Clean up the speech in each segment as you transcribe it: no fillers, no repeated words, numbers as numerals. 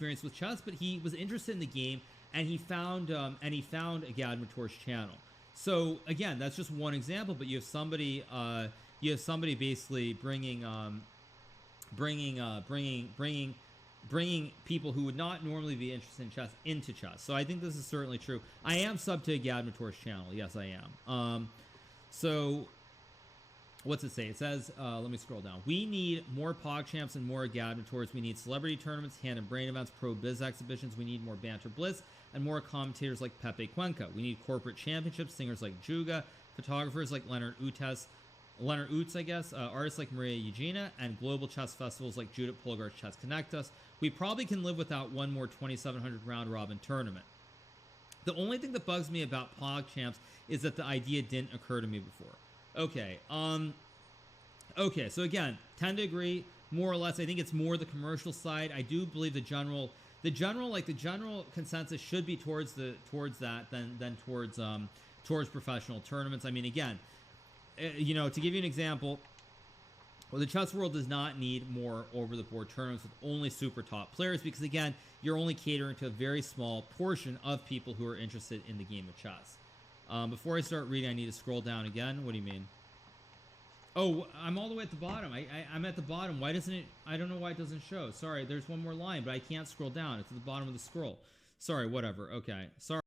experience with chess, but he was interested in the game, and he found a Gadmator's channel. So again, that's just one example, but you have somebody basically bringing people who would not normally be interested in chess into chess. So I think this is certainly true. I am sub to Gadmator's channel. Yes, I am. So what's it say? It says, let me scroll down. We need more PogChamps and more Gadmators. We need celebrity tournaments, hand and brain events, pro biz exhibitions. We need more Banter Blitz and more commentators like Pepe Cuenca. We need corporate championships, singers like Juga, photographers like Leonard Utz, I guess, artists like Maria Eugenia, and global chess festivals like Judith Polgar's Chess Connect Us. We probably can live without one more 2,700 round robin tournament. The only thing that bugs me about PogChamps is that the idea didn't occur to me before. Okay, so again, tend to agree more or less. I think it's more the commercial side. I do believe the general consensus should be towards that than towards professional tournaments. I mean, again, to give you an example, well, the chess world does not need more over-the-board tournaments with only super top players, because again, you're only catering to a very small portion of people who are interested in the game of chess. Before I start reading, I need to scroll down again. What do you mean? Oh, I'm all the way at the bottom. I'm at the bottom. Why doesn't it? I don't know why it doesn't show. Sorry, there's one more line, but I can't scroll down. It's at the bottom of the scroll. Sorry, whatever. Okay, sorry.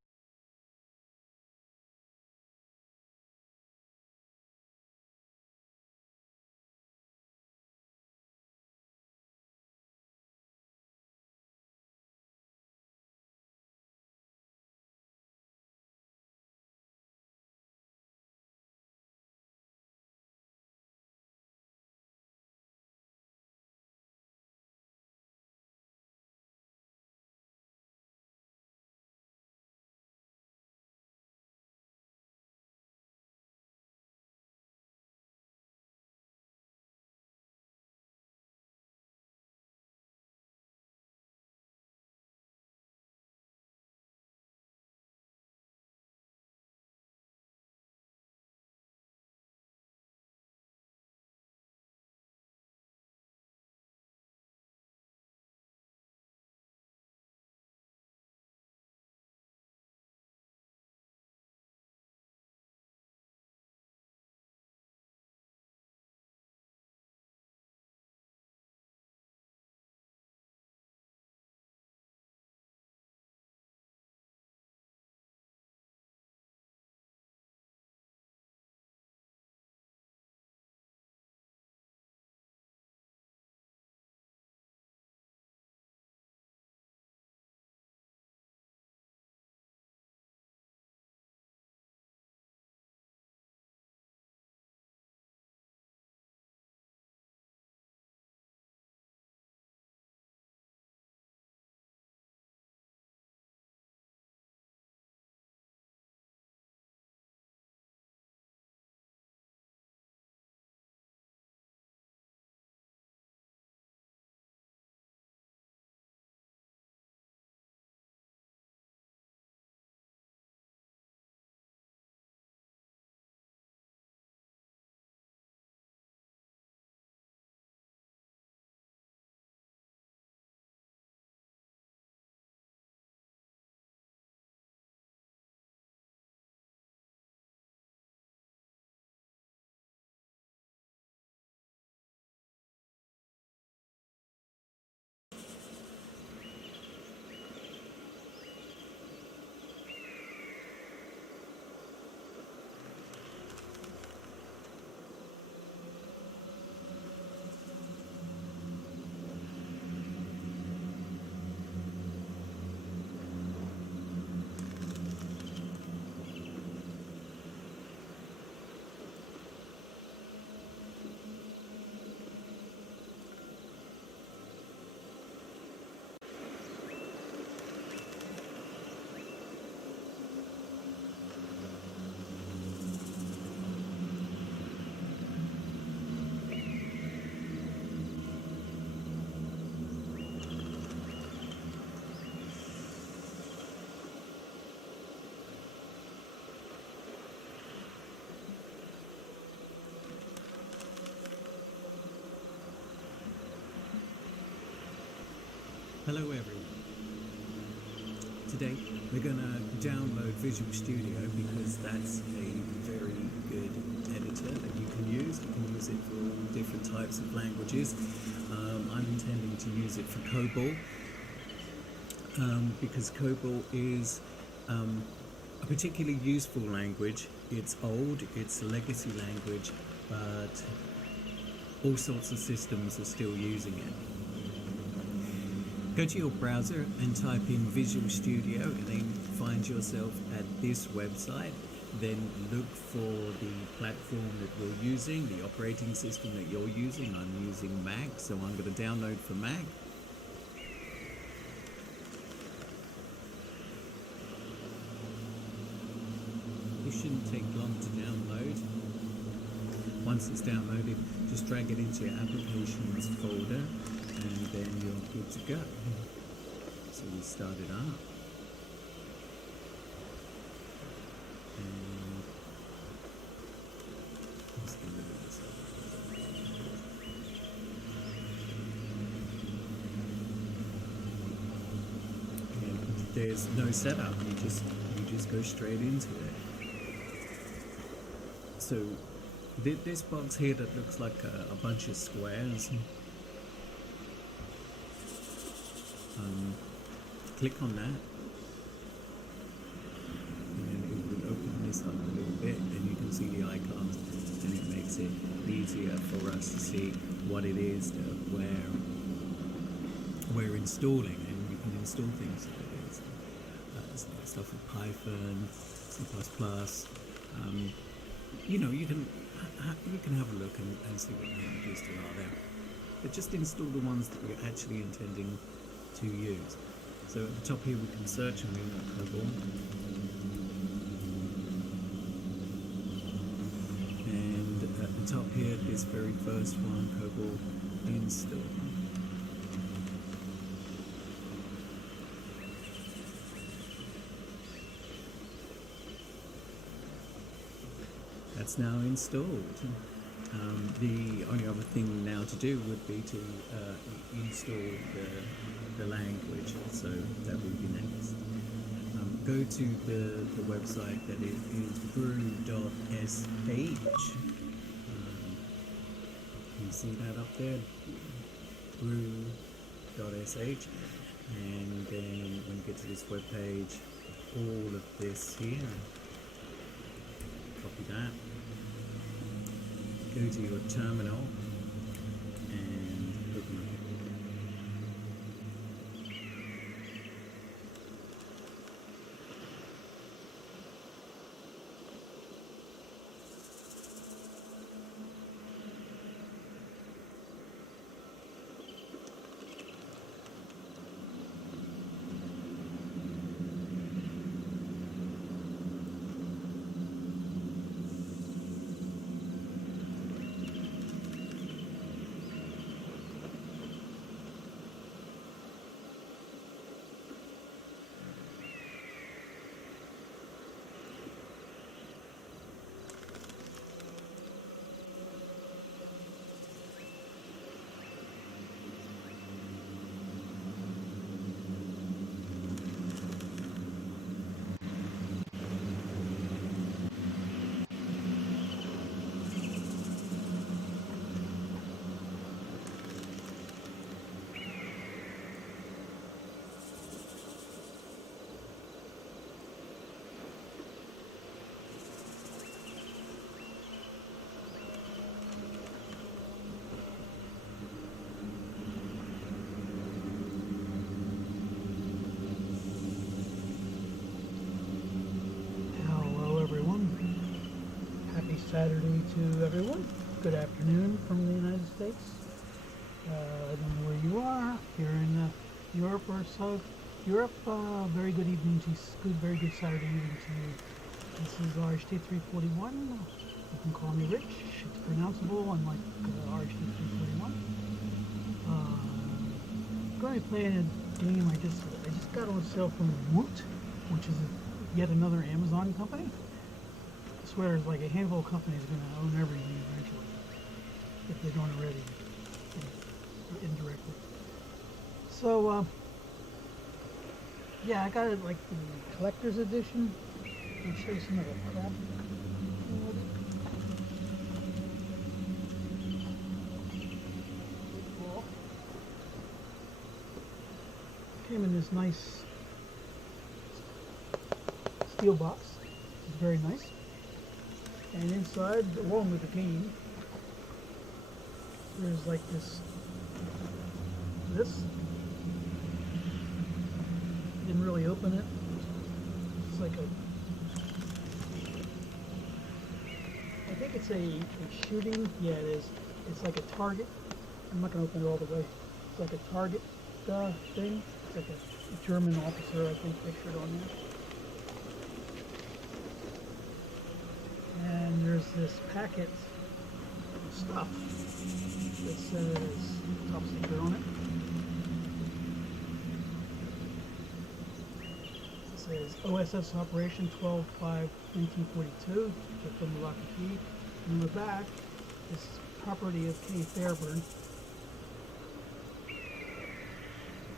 Hello everyone. today we're going to download Visual Studio because that's a very good editor that you can use. You can use it for all different types of languages. I'm intending to use it for COBOL because COBOL is a particularly useful language. It's old, it's a legacy language, but all sorts of systems are still using it. Go to your browser and type in Visual Studio and then find yourself at this website. Then look for the platform that you're using, the operating system that you're using. I'm using Mac, so I'm going to download for Mac. It shouldn't take long to download. Once it's downloaded, just drag it into your applications folder and then you're good to go. So we start it up. And let's get rid of this other. And there's no setup, you just go straight into it. So this box here that looks like a bunch of squares, click on that and then it will open this up a little bit and you can see the icons, and it makes it easier for us to see what it is that we're installing, and you can install things that it is. Stuff with Python, C++. You know, you can have a look and see what languages there are there. But just install the ones that you're actually intending to use. So at the top here we can search and we want COBOL. And at the top here, this very first one, COBOL install. That's now installed. The only other thing now to do would be to install the language, so that would be next. Go to the website that it is brew.sh. You see that up there? brew.sh. And then when you get to this web page, all of this here, copy that. Go to your terminal and open up. Saturday to everyone. Good afternoon from the United States. I don't know where you are. If you're in Europe or South Europe, very good evening to you. Very good Saturday evening to you. This is RHT341. You can call me Rich. It's pronounceable, unlike RHT341. Going to be playing a game I just got on sale from Woot, which is yet another Amazon company. I swear there's like a handful of companies going to own everything eventually, if they don't already, indirectly. So, Yeah, I got it like the collector's edition. I'll show you some of the crap. Cool. Came in this nice steel box. It's very nice. And inside, along with the game, there's like this. Didn't really open it. It's like I think it's a shooting. Yeah, it is. It's like a target. I'm not going to open it all the way. It's like a target thing. It's like a German officer, I think, pictured on there. And there's this packet of stuff that says top secret on it. It says OSS Operation 12/5/1942, from the lock and key. And on the back, this property of K. Fairburn.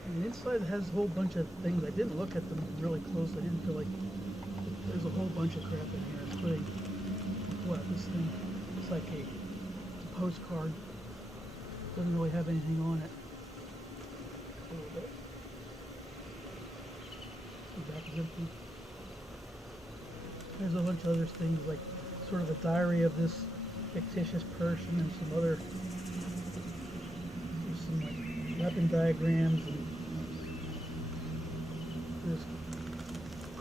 And inside it has a whole bunch of things. I didn't look at them really close. I didn't feel like there's a whole bunch of crap in here, including what this thing. It's like a postcard. Doesn't really have anything on it. A little bit. The back is empty. There's a bunch of other things, like sort of a diary of this fictitious person and some other, there's some like weapon diagrams, and there's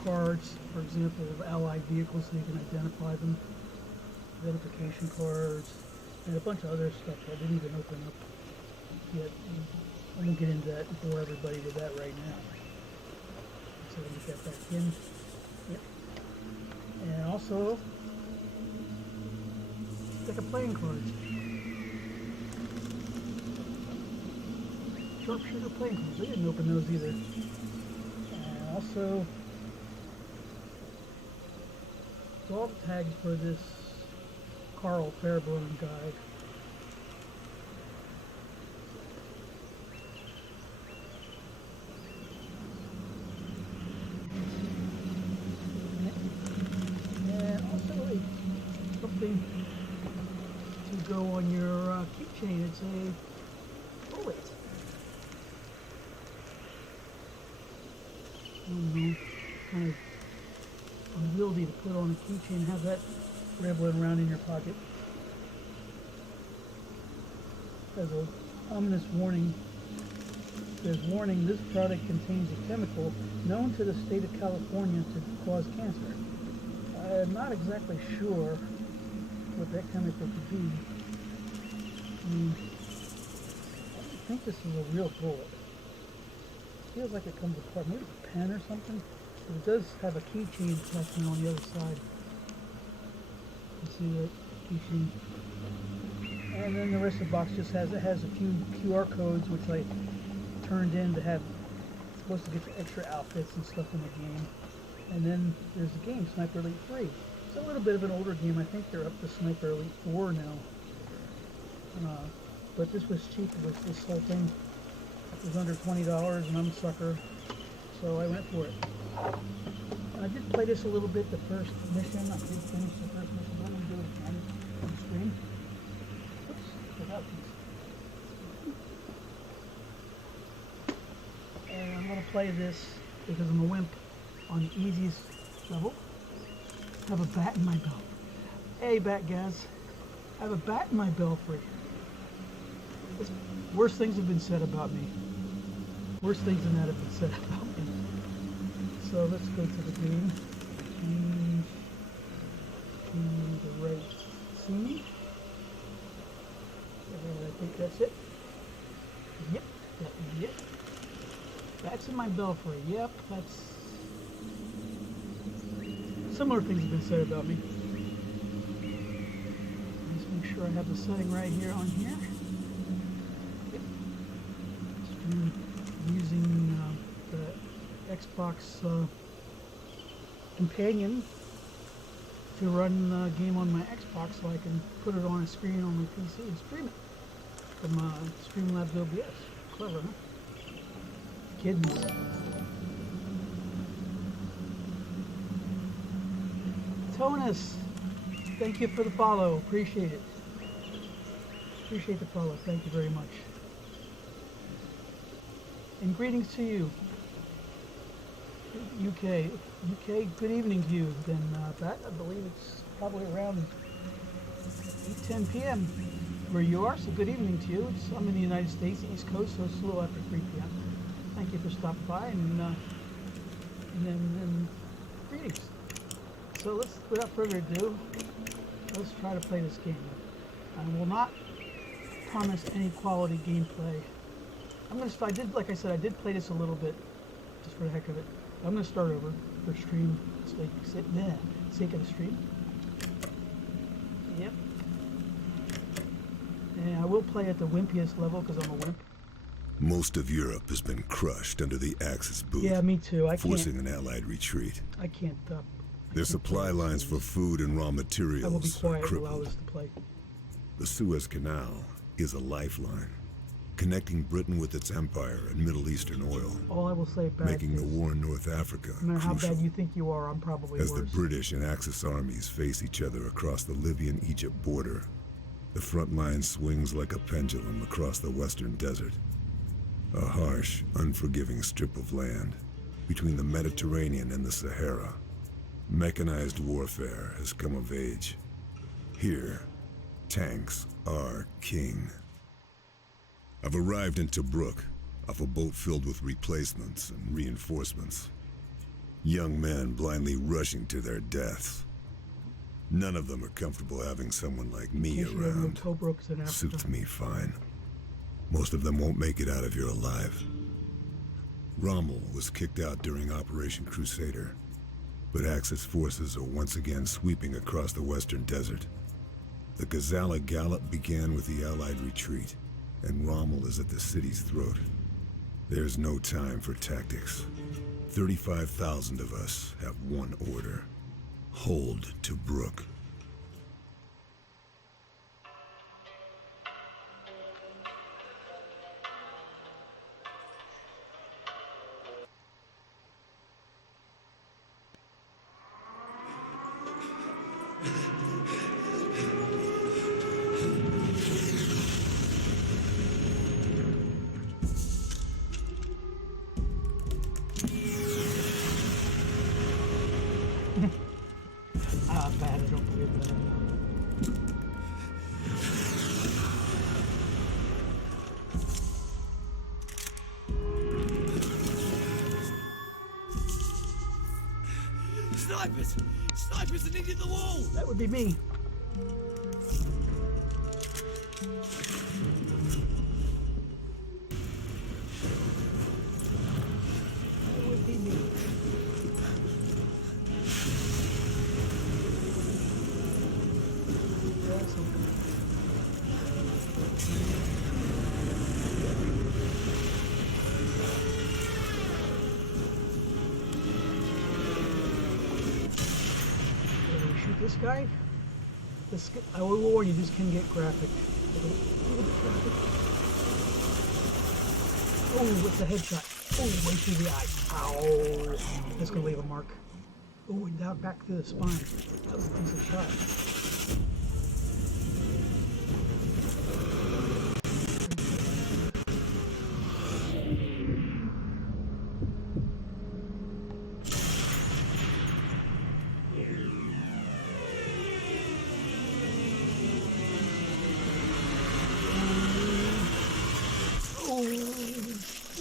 cards, for example, of Allied vehicles so you can identify them, identification cards, and a bunch of other stuff I didn't even open up yet. I won't get into that and bore everybody with that right now. So let me get back in. Yep. And also, deck of playing cards. Sharpshooter playing cards. I didn't open those either. And also, dog tags for this Carl Fairburn guide. Something to go on your keychain. It's a bullet. I don't know, kind of unwieldy to put on a keychain and have that rambling around in your pocket. Has a ominous warning. There's warning: this product contains a chemical known to the state of California to cause cancer. I'm not exactly sure what that chemical could be. I think this is a real bullet. Feels like it comes apart. Maybe it's a pen or something. But it does have a keychain attachment on the other side. You see that keychain. And then the rest of the box just has a few QR codes which I turned in to have. It's supposed to get the extra outfits and stuff in the game. And then there's the game, Sniper Elite 3. It's a little bit of an older game. I think they're up to Sniper Elite 4 now. But this was cheap. This whole thing was under $20, and I'm a sucker, so I went for it. I did play this a little bit, the first mission. I did finish the first mission. Let me do it again on the screen. Oops, without these. And I'm going to play this because I'm a wimp on the easiest level. I have a bat in my belt. Hey, bat guys. I have a bat in my belfry. Worst things have been said about me. Worse things than that have been said about me. So let's go to the game. Change to the right scene. And I think that's it. Yep, that would be it. Bats in my belfry. Yep, that's... Similar things have been said about me. Let's make sure I have the setting right here on here. Yep. Using the Xbox companion to run the game on my Xbox so I can put it on a screen on my PC and stream it from Streamlabs OBS. Clever, huh? Kidding. Tonus, thank you for the follow. Appreciate it. Appreciate the follow. Thank you very much. And greetings to you, UK. UK, good evening to you. Then, Pat, I believe it's probably around 8:10 p.m. where you are. So good evening to you. I'm in the United States, East Coast, so it's a little after 3 p.m. Thank you for stopping by, and then greetings. So let's, without further ado, let's try to play this game. I will not promise any quality gameplay. I'm gonna start. Like I said, I did play this a little bit, just for the heck of it. I'm gonna start over for stream sake of the stream. Yep. And I will play at the wimpiest level because I'm a wimp. Most of Europe has been crushed under the Axis boot. Yeah, me too. Forcing an Allied retreat. I can't. Their supply lines for food and raw I will be materials are quiet and allow crippled. this to play. The Suez Canal is a lifeline, connecting Britain with its empire and Middle Eastern oil, All I will say back making is, the war in North Africa no matter how crucial. bad you think you are, I'm probably As worse. the British and Axis armies face each other across the Libyan-Egypt border, the front line swings like a pendulum across the western desert. A harsh, unforgiving strip of land between the Mediterranean and the Sahara. Mechanized warfare has come of age. Here, tanks are king. I've arrived in Tobruk off a boat filled with replacements and reinforcements. Young men blindly rushing to their deaths. None of them are comfortable having someone like me In case you don't know, around. Tobruk's in Africa. Suits me fine. Most of them won't make it out of here alive. Rommel was kicked out during Operation Crusader, but Axis forces are once again sweeping across the western desert. The Gazala Gallop began with the Allied retreat, and Rommel is at the city's throat. There's no time for tactics. 35,000 of us have one order. Hold Tobruk. Bad, I don't believe that. Snipers! Snipers are needed the wall! That would be me. That would be me. Shoot this guy. I will warn you, this can get graphic. Oh, what's a headshot? Oh, right through the eye. Ow. That's gonna leave a mark. Oh, and down back to the spine. That was a decent shot.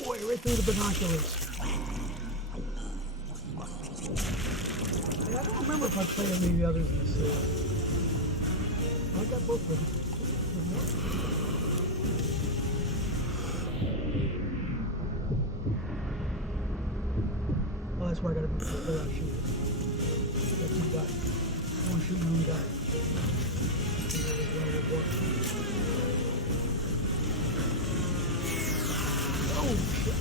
Boy, right through the binoculars. I don't remember if I played any of the others in this series. I got both of them. Oh, that's where I gotta be careful about shooting. That's my guy. I want to shoot my own guy. Oh, shit.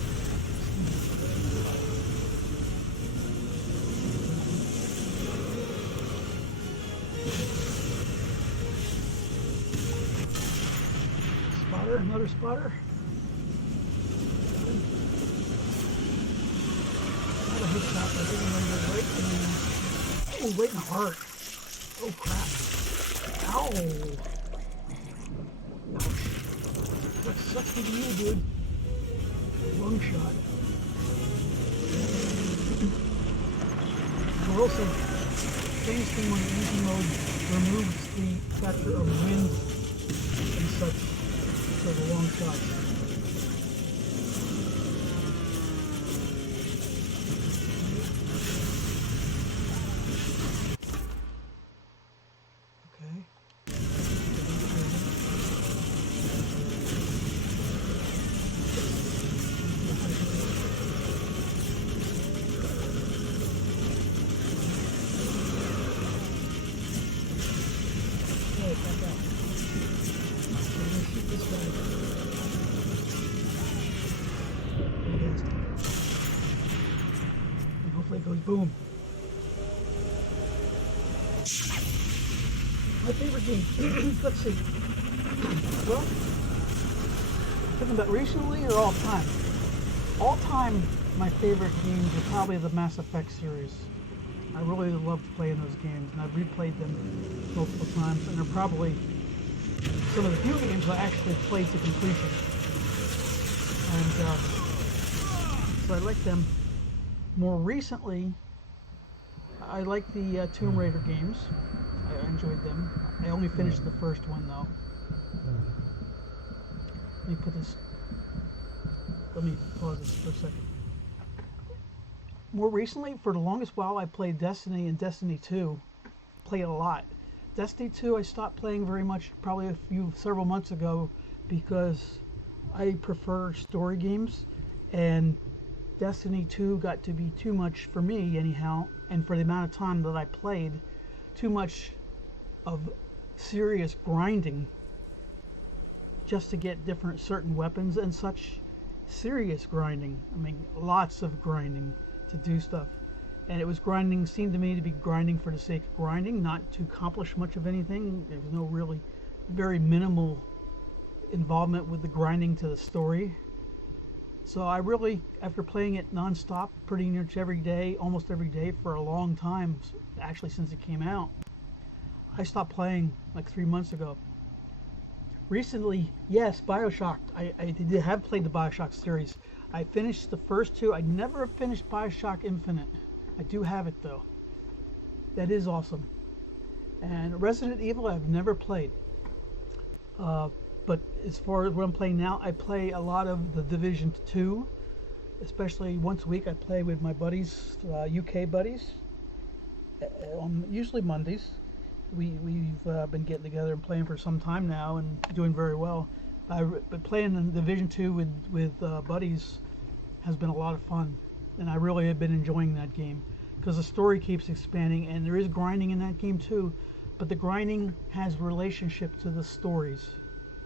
Spotter, another spotter. Not a hit shot, but I think I'm going to go right in. Oh, right in the heart. Oh crap. Ow! Ouch. That sucks to you, dude. Lung shot. But also, famous thing when the easy mode removes the factor of wind and such for the long shots. Okay. Okay, back out. I'm gonna shoot this guy. Yes. And hopefully it goes boom. My favorite game. Let's see. Well, talking about recently or all time? All time, my favorite games are probably the Mass Effect series. I really loved playing those games, and I've replayed them multiple times, and they're probably some of the few games I actually played to completion. And so I like them. More recently, I like the Tomb Raider games. I enjoyed them. I only finished the first one though. Let me pause this for a second. More recently, for the longest while, I played Destiny and Destiny 2. Played a lot. Destiny 2 I stopped playing very much probably several months ago because I prefer story games, and Destiny 2 got to be too much for me anyhow, and for the amount of time that I played, too much of serious grinding just to get different certain weapons and such. Serious grinding. I mean, lots of grinding to do stuff. And it was grinding, seemed to me to be grinding for the sake of grinding, not to accomplish much of anything. There was no really very minimal involvement with the grinding to the story. So I really, after playing it non-stop pretty much every day, almost every day for a long time, actually since it came out, I stopped playing like 3 months ago. Recently, yes, Bioshock. I have played the Bioshock series. I finished the first two. I never finished Bioshock Infinite. I do have it though. That is awesome. And Resident Evil I've never played. But as far as what I'm playing now, I play a lot of the Division 2. Especially once a week I play with my buddies, UK buddies. On usually Mondays. We've been getting together and playing for some time now and doing very well. But playing in Division 2 with buddies has been a lot of fun, and I really have been enjoying that game because the story keeps expanding, and there is grinding in that game too, but the grinding has relationship to the stories,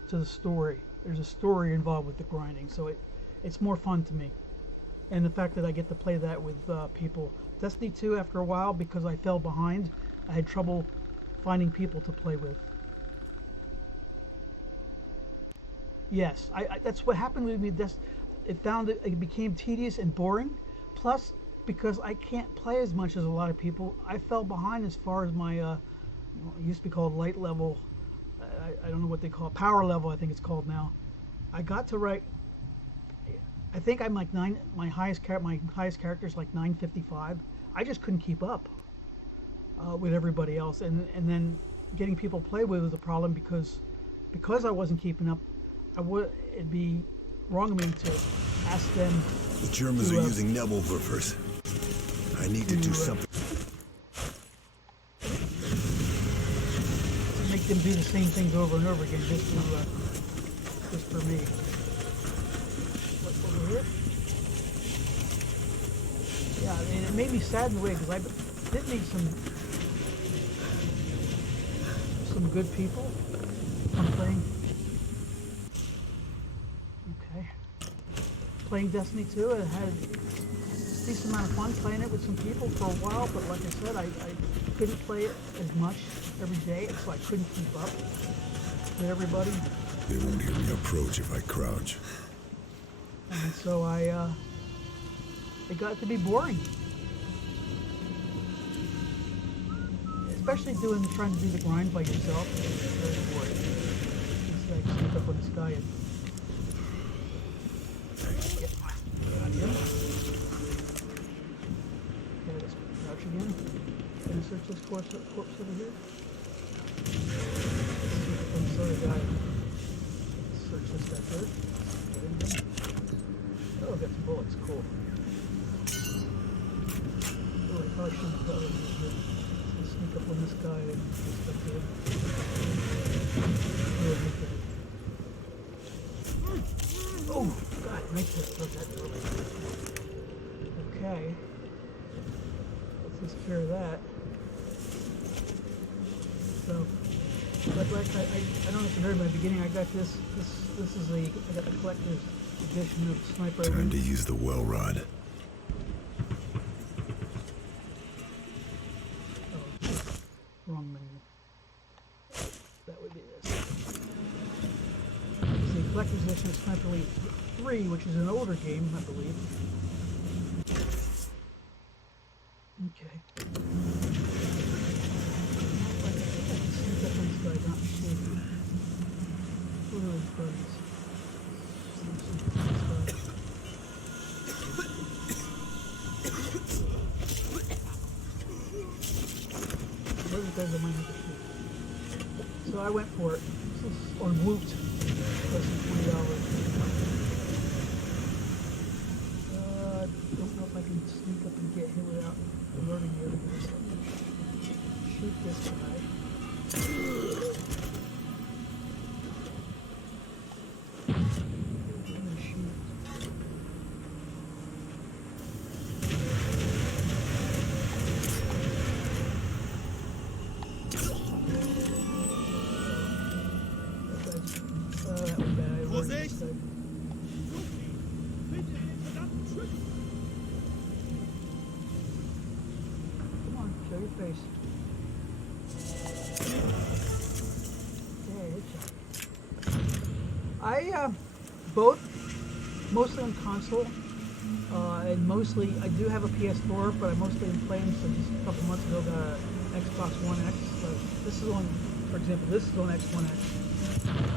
to the story. There's a story involved with the grinding, so it's more fun to me. And the fact that I get to play that with people. Destiny 2, after a while, because I fell behind, I had trouble finding people to play with. Yes, that's what happened with me. It became tedious and boring. Plus, because I can't play as much as a lot of people, I fell behind as far as my it used to be called light level. I don't know what they call it. Power level, I think it's called now. I got to right. I think I'm like my highest character is like 955. I just couldn't keep up with everybody else, and then getting people to play with was a problem because I wasn't keeping up. It'd be wrong of me to ask them. The Germans are using Nebelwerfers. I need to do something. To make them do the same things over and over again, just for me. What's over here? Yeah, I mean, it made me sad in a way because I did meet some good people I'm playing. Okay. Playing Destiny 2, I had a decent amount of fun playing it with some people for a while, but like I said, I couldn't play it as much every day, so I couldn't keep up with everybody. They won't hear me approach if I crouch. And so it got to be boring. especially trying to do the grind by yourself. It's very boring. Just like sneak up on this guy and get out of here. Okay, let's crouch again. Can I search this corpse over here? Let's see if this other guy. Search this guy first. Get in there. Oh, got some bullets. Cool. Oh, I probably shouldn't have done it. Let's sneak up on this guy and just stuff to him. Oh, God, right there. Broke that door. Okay. Let's take care of that. So, but like I don't know if you heard in the beginning, I got this is I got the collector's edition of Sniper Time Elite. to use the well rod. Oh, wrong menu. That would be this. It's the collector's edition of Sniper Elite 3, which is an older game, I believe. Okay. I can sneak up on this guy, not see. What are his buddies? Those are guys I might have to shoot. So I went for it. This is on Woot. Less than $20. Don't know if I can sneak up and get him without alerting the other guys. Shoot this guy. I'm gonna shoot. That was bad. I alerted this guy. Come on, show your face. Yeah, headshot. Both, mostly on console, and mostly, I do have a PS4, but I mostly been playing since a couple months ago, got a Xbox One X. So this is on, for example, this is on X1X.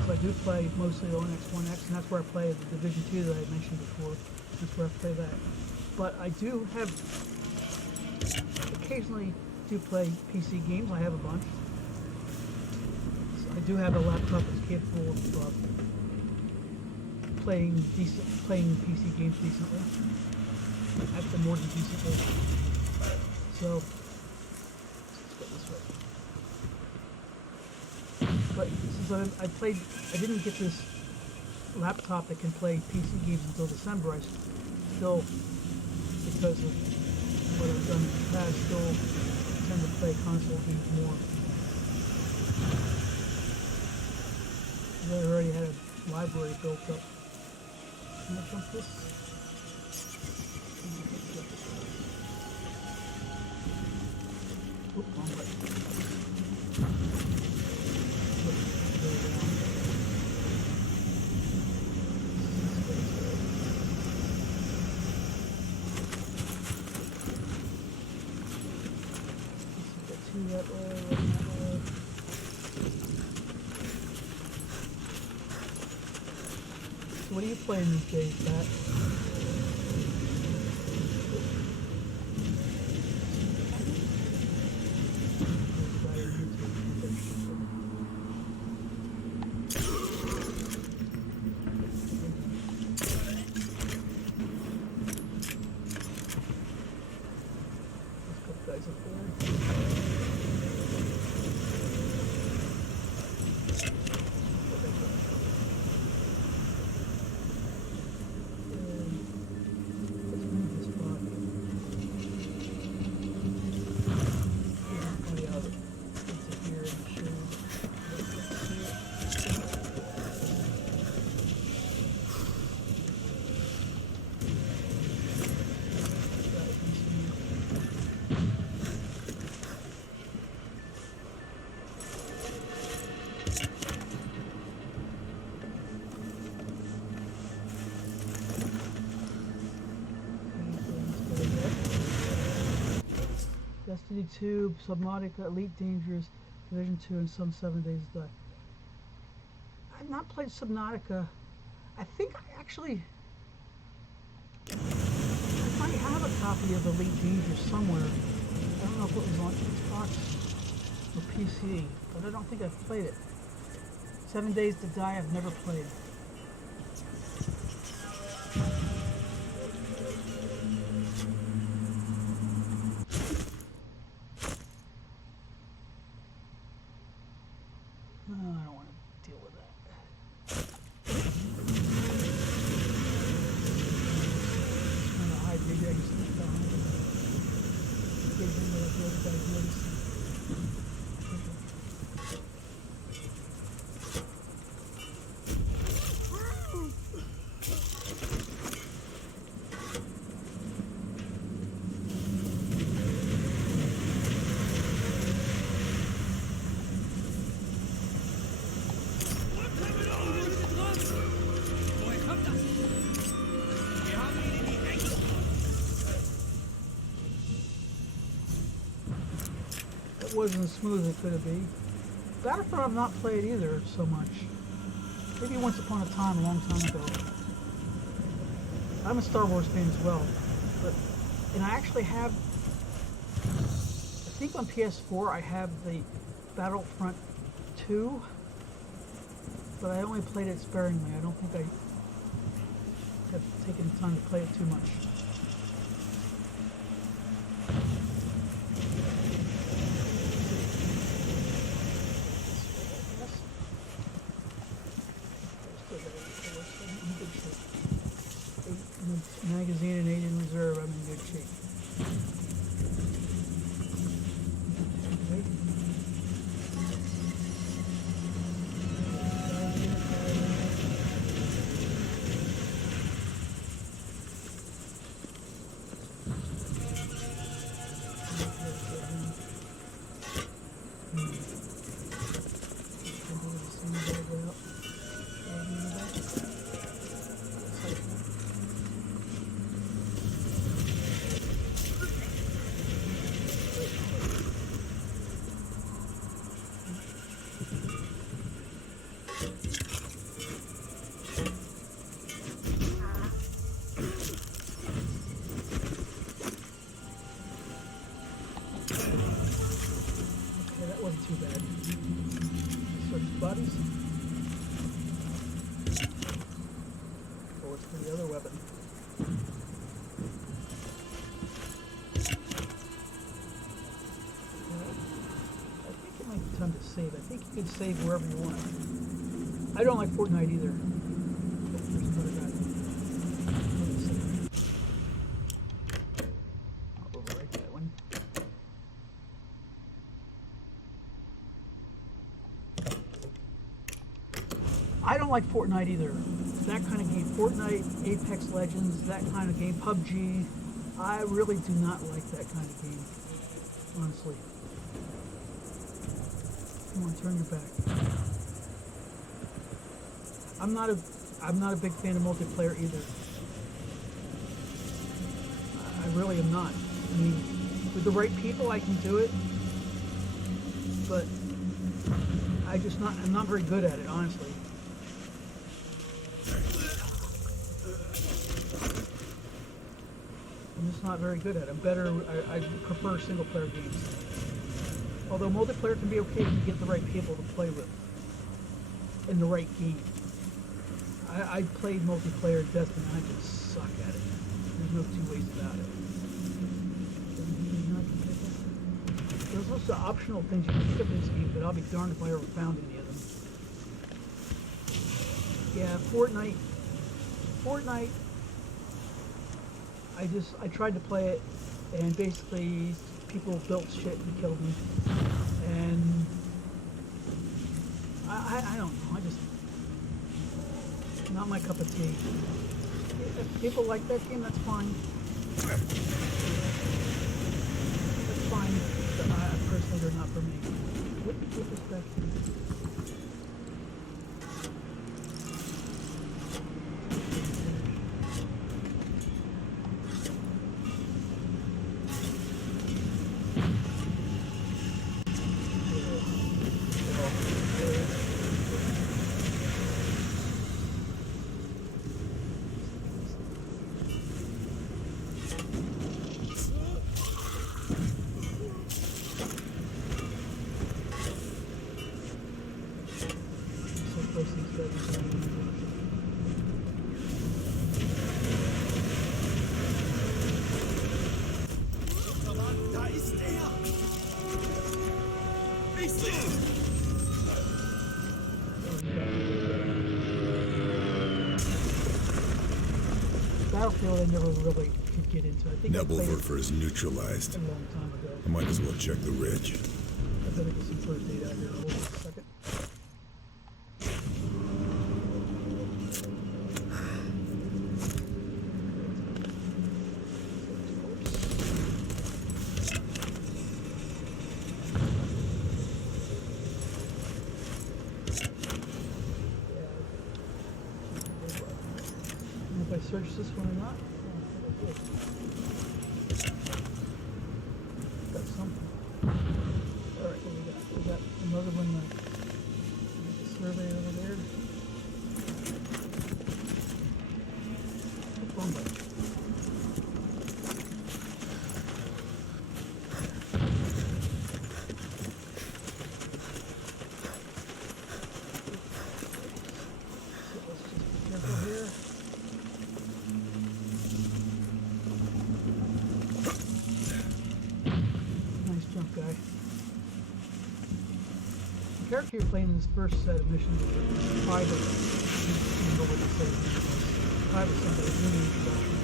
So I do play mostly on X1X, and that's where I play the Division 2 that I mentioned before. That's where I play that. But I do have, occasionally do play PC games. I have a bunch. So I do have a laptop that's capable of playing PC games decently. Actually, more than decently. So let's go this way. But since I didn't get this laptop that can play PC games until December. I still, because of what I've done in the past, still tend to play console games more. I already had a library built up. Can I jump this? Oop, wrong button. That way, that way. So what are you playing these days, Pat? Let's go guys up there. Destiny 2, Subnautica, Elite Dangerous, Division 2, and some 7 Days to Die. I've not played Subnautica. I think I actually... I might have a copy of Elite Dangerous somewhere. I don't know if it was on Xbox or PC, but I don't think I've played it. 7 Days to Die I've never played. I don't want to deal with that. I'm gonna hide maybe I can sneak behind him. Get him without the other guys noticing. It wasn't as smooth as it could have been. Battlefront I've not played either so much. Maybe once upon a time, a long time ago. I'm a Star Wars fan as well. And I actually have, I think on PS4 I have the Battlefront 2, but I only played it sparingly. I don't think I have taken the time to play it too much. Magazine and 8 in reserve, I'm in good shape. Okay. That wasn't too bad. Switch bodies. Forward for the other weapon. I think it might be time to save. I think you can save wherever you want. I don't like Fortnite either. There's another guy. I'll overwrite that one. I don't like Fortnite either. That kind of game, Fortnite, Apex Legends, that kind of game, PUBG, I really do not like that kind of game, honestly. Come on, turn your back. I'm not a big fan of multiplayer either. I really am not. I mean, with the right people, I can do it, but I'm not very good at it, honestly. I'm just not very good at it. I prefer single player games. Although multiplayer can be okay if you get the right people to play with in the right game. I played multiplayer Destiny and I just suck at it. There's no two ways about it. There's also optional things you can pick up in this game, but I'll be darned if I ever found any of them. Yeah, Fortnite. I tried to play it, and basically people built shit and killed me, and I don't know. Not my cup of tea. If people like that game, that's fine. That's fine. But personally, they're not for me. Put this back here. Be still! Be still! Battlefield, I never really could get into. I think I played it Nebelwerfer is neutralized. a long time ago. I might as well check the ridge. I better get some first aid out here. Hold on a second. And if I search this one or not, oh, good. Got something. Alright, what we got? We got another one, the survey over there. Bumble. So let's just be careful here. Nice jump, guy. The character you're playing in this first set of missions is private. You know what it says. Private somebody doing the introduction.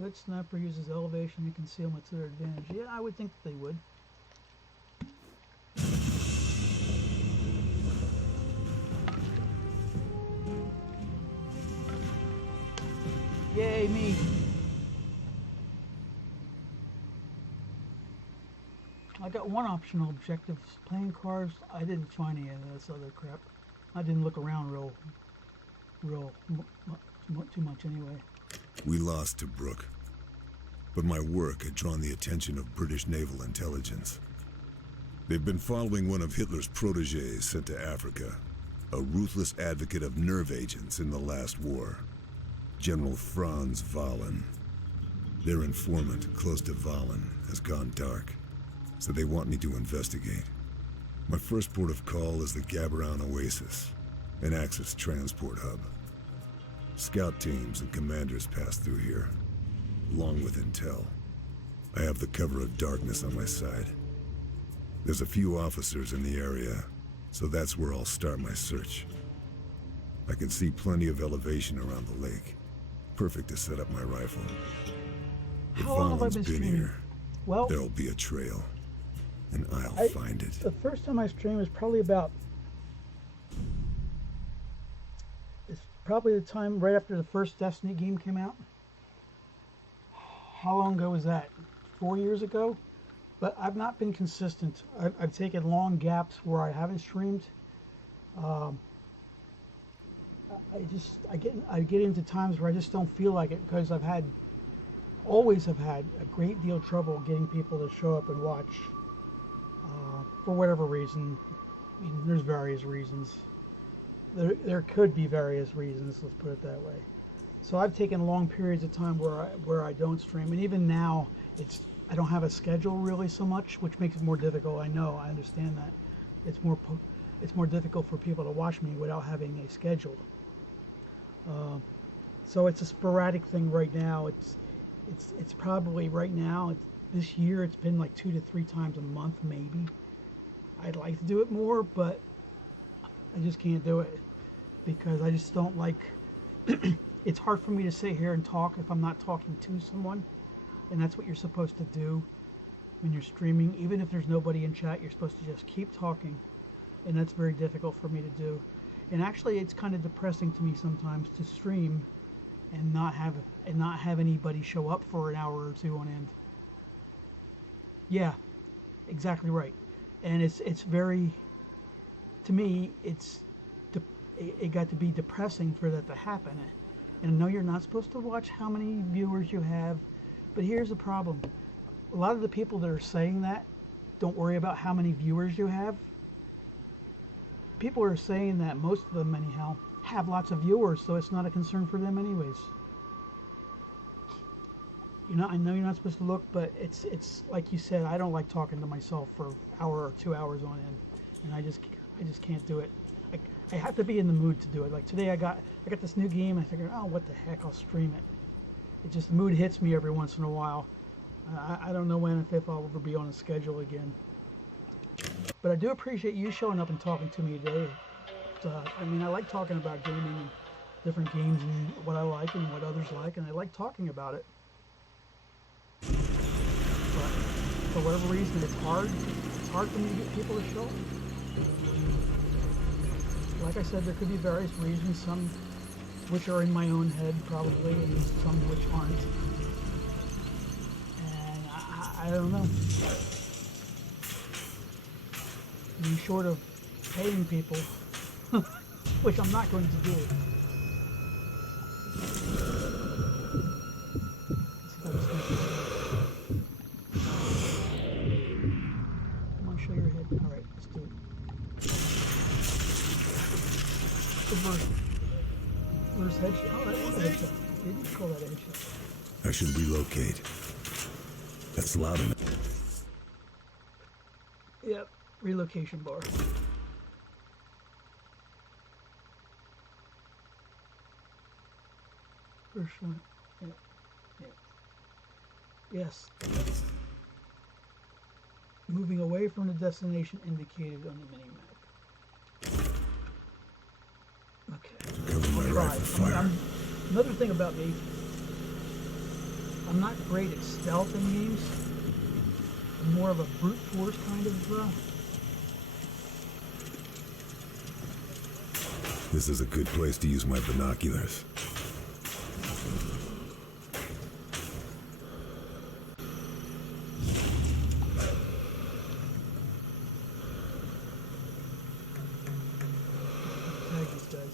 Good sniper uses elevation and concealment to their advantage. Yeah, I would think that they would. Yay, me! I got one optional objective, playing cars. I didn't find any of this other crap. I didn't look around too much anyway. We lost Tobruk, but my work had drawn the attention of British naval intelligence. They've been following one of Hitler's protégés sent to Africa, a ruthless advocate of nerve agents in the last war, General Franz Wahlen. Their informant, close to Wahlen, has gone dark, so they want me to investigate. My first port of call is the Gaborone Oasis, an Axis transport hub. Scout teams and commanders pass through here, along with intel. I have the cover of darkness on my side. There's a few officers in the area, so that's where I'll start my search. I can see plenty of elevation around the lake. Perfect to set up my rifle. If How long have I Wahlen's been been streaming? here, Well, there'll be a trail, and I'll find it. the first time I streamed was probably about. It's probably the time right after the first Destiny game came out. How long ago was that? 4 years ago? But I've not been consistent. I've taken long gaps where I haven't streamed. I get into times where I just don't feel like it because always have had a great deal of trouble getting people to show up and watch for whatever reason. I mean, there's various reasons. There could be various reasons, let's put it that way. So I've taken long periods of time where I don't stream, and even now I don't have a schedule really so much, which makes it more difficult. I know, I understand that. It's more difficult for people to watch me without having a schedule. So it's a sporadic thing right now. It's probably right now. This year it's been like 2 to 3 times a month maybe. I'd like to do it more, but I just can't do it because I just don't like. It's hard for me to sit here and talk if I'm not talking to someone, and that's what you're supposed to do when you're streaming. Even if there's nobody in chat, you're supposed to just keep talking, and that's very difficult for me to do. And actually, it's kind of depressing to me sometimes to stream and not have anybody show up for an hour or two on end. Yeah, exactly right. And it's very, to me, it got to be depressing for that to happen. And I know you're not supposed to watch how many viewers you have, but here's the problem. A lot of the people that are saying that don't worry about how many viewers you have. People are saying that, most of them anyhow, have lots of viewers, so it's not a concern for them anyways. I know you're not supposed to look, but it's like you said, I don't like talking to myself for an hour or 2 hours on end, and I just can't do it. I have to be in the mood to do it. Like today, I got this new game. I figured, oh, what the heck, I'll stream it. It just, the mood hits me every once in a while. I don't know when, if I'll ever be on a schedule again. But I do appreciate you showing up and talking to me today. I mean, I like talking about gaming and different games and what I like and what others like, and I like talking about it. But for whatever reason, it's hard for me to get people to show up. Like I said, there could be various reasons, some which are in my own head probably, and some which aren't. And I don't know. I mean, short of paying people, which I'm not going to do. Let's see if I can come on, show your head. All right, let's do it. Reverse headshot. Oh, that is a headshot. They did call that a headshot. I should relocate. That's loud enough. Yep, relocation bar. First one. Yeah. Yeah. Yes. Moving away from the destination indicated on the minimap. Okay. Cover my rifle fire. Another thing about me, I'm not great at stealth in games. I'm more of a brute force kind of. This is a good place to use my binoculars. Tag these guys.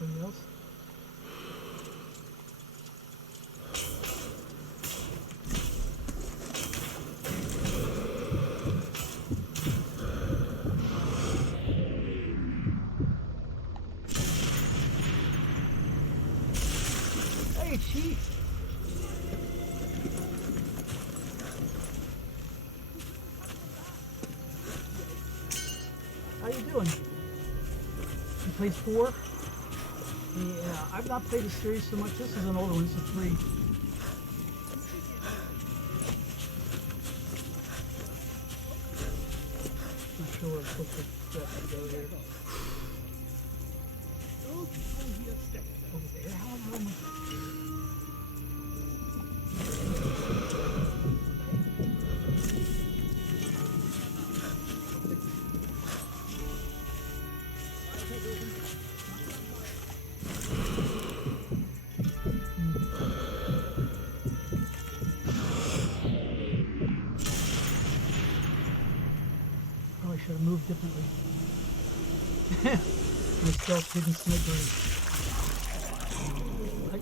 Anybody else? Hey, Chief. How you doing? You played 4? Yeah, I've not played the series so much. This is an older one. This is 3. Not sure where I'm supposed to go here. Over there? How am I? Probably should have moved differently. My stealth hidden sniper.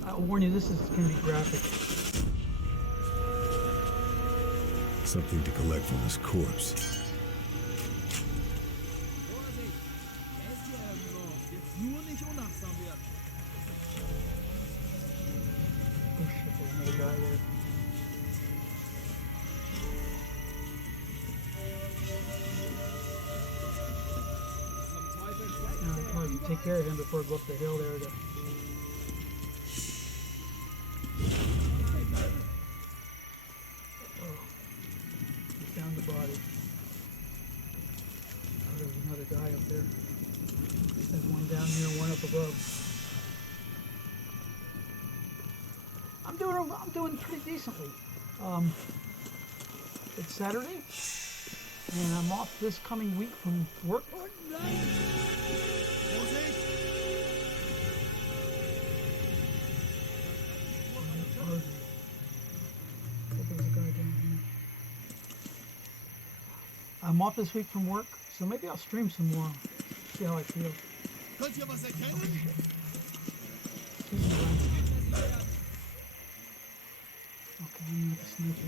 I'll warn you, this is going to be graphic. Something to collect from this corpse. Oh shit, there's another guy there. I'll probably take care of him before I go up the hill there. Oh, he found the body. Oh, there's another guy up there. There's one down here, one up above. I'm doing pretty decently. It's Saturday, and I'm off this coming week from work. I'm off this week from work, so maybe I'll stream some more. See how I feel. Könnt ihr was erkennen? Okay, I'm gonna have to sneak in.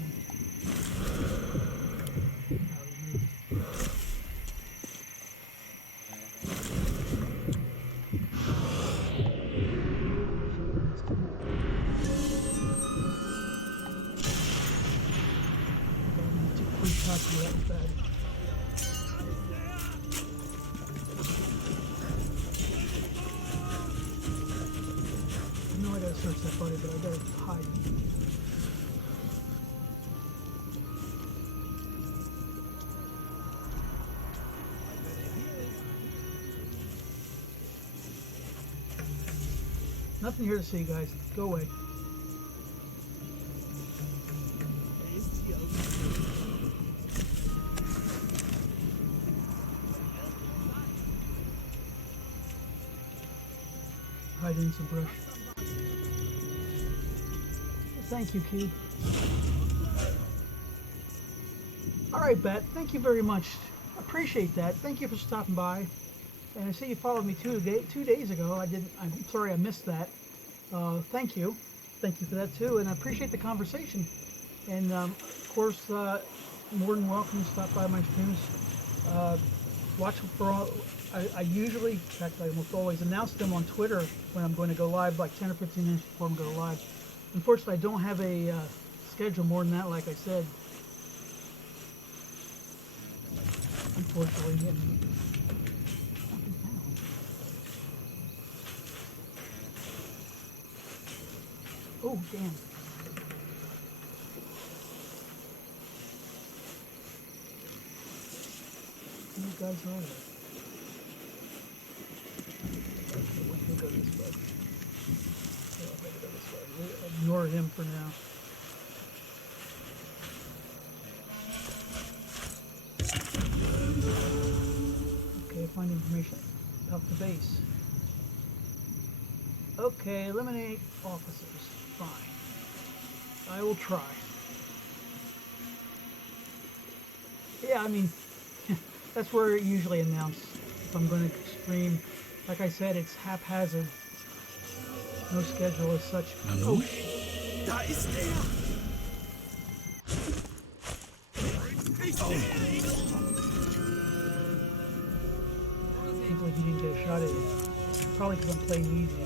I know I gotta search that body, but I gotta hide. Nothing here to see, guys. Go away. Hide in some brush. Thank you, Key. All right, Bet. Thank you very much. Appreciate that. Thank you for stopping by. And I see you followed me 2 days ago. I'm sorry I missed that. Thank you. Thank you for that too. And I appreciate the conversation. And of course, more than welcome to stop by my streams. Watch for all. I usually, in fact, I almost always announce them on Twitter when I'm going to go live, like 10 or 15 minutes before I'm going to go live. Unfortunately, I don't have a schedule more than that, like I said. Unfortunately. Oh, damn. You guys are there. We'll go this way. Yeah, I'll go this way. We'll ignore him for now. Okay, find information about the base. Okay, eliminate officers. Fine. I will try. Yeah, I mean, that's where it usually announced if I'm going to stream. Like I said, it's haphazard. No schedule as such. Oh, Da ist er! Ich sehe ihn! can't believe you didn't get a shot at it. Probably because I'm playing easy.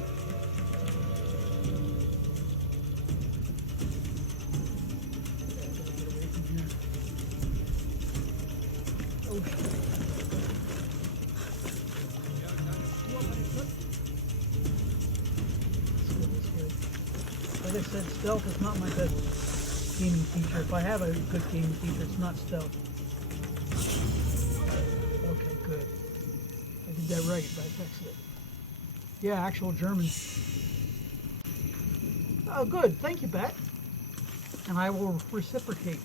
Like I said, stealth is not my best gaming feature. If I have a good gaming feature, it's not stealth. Okay, good. I did that right, but I fixed it. Yeah, actual German. Oh, good. Thank you, Bat. And I will reciprocate.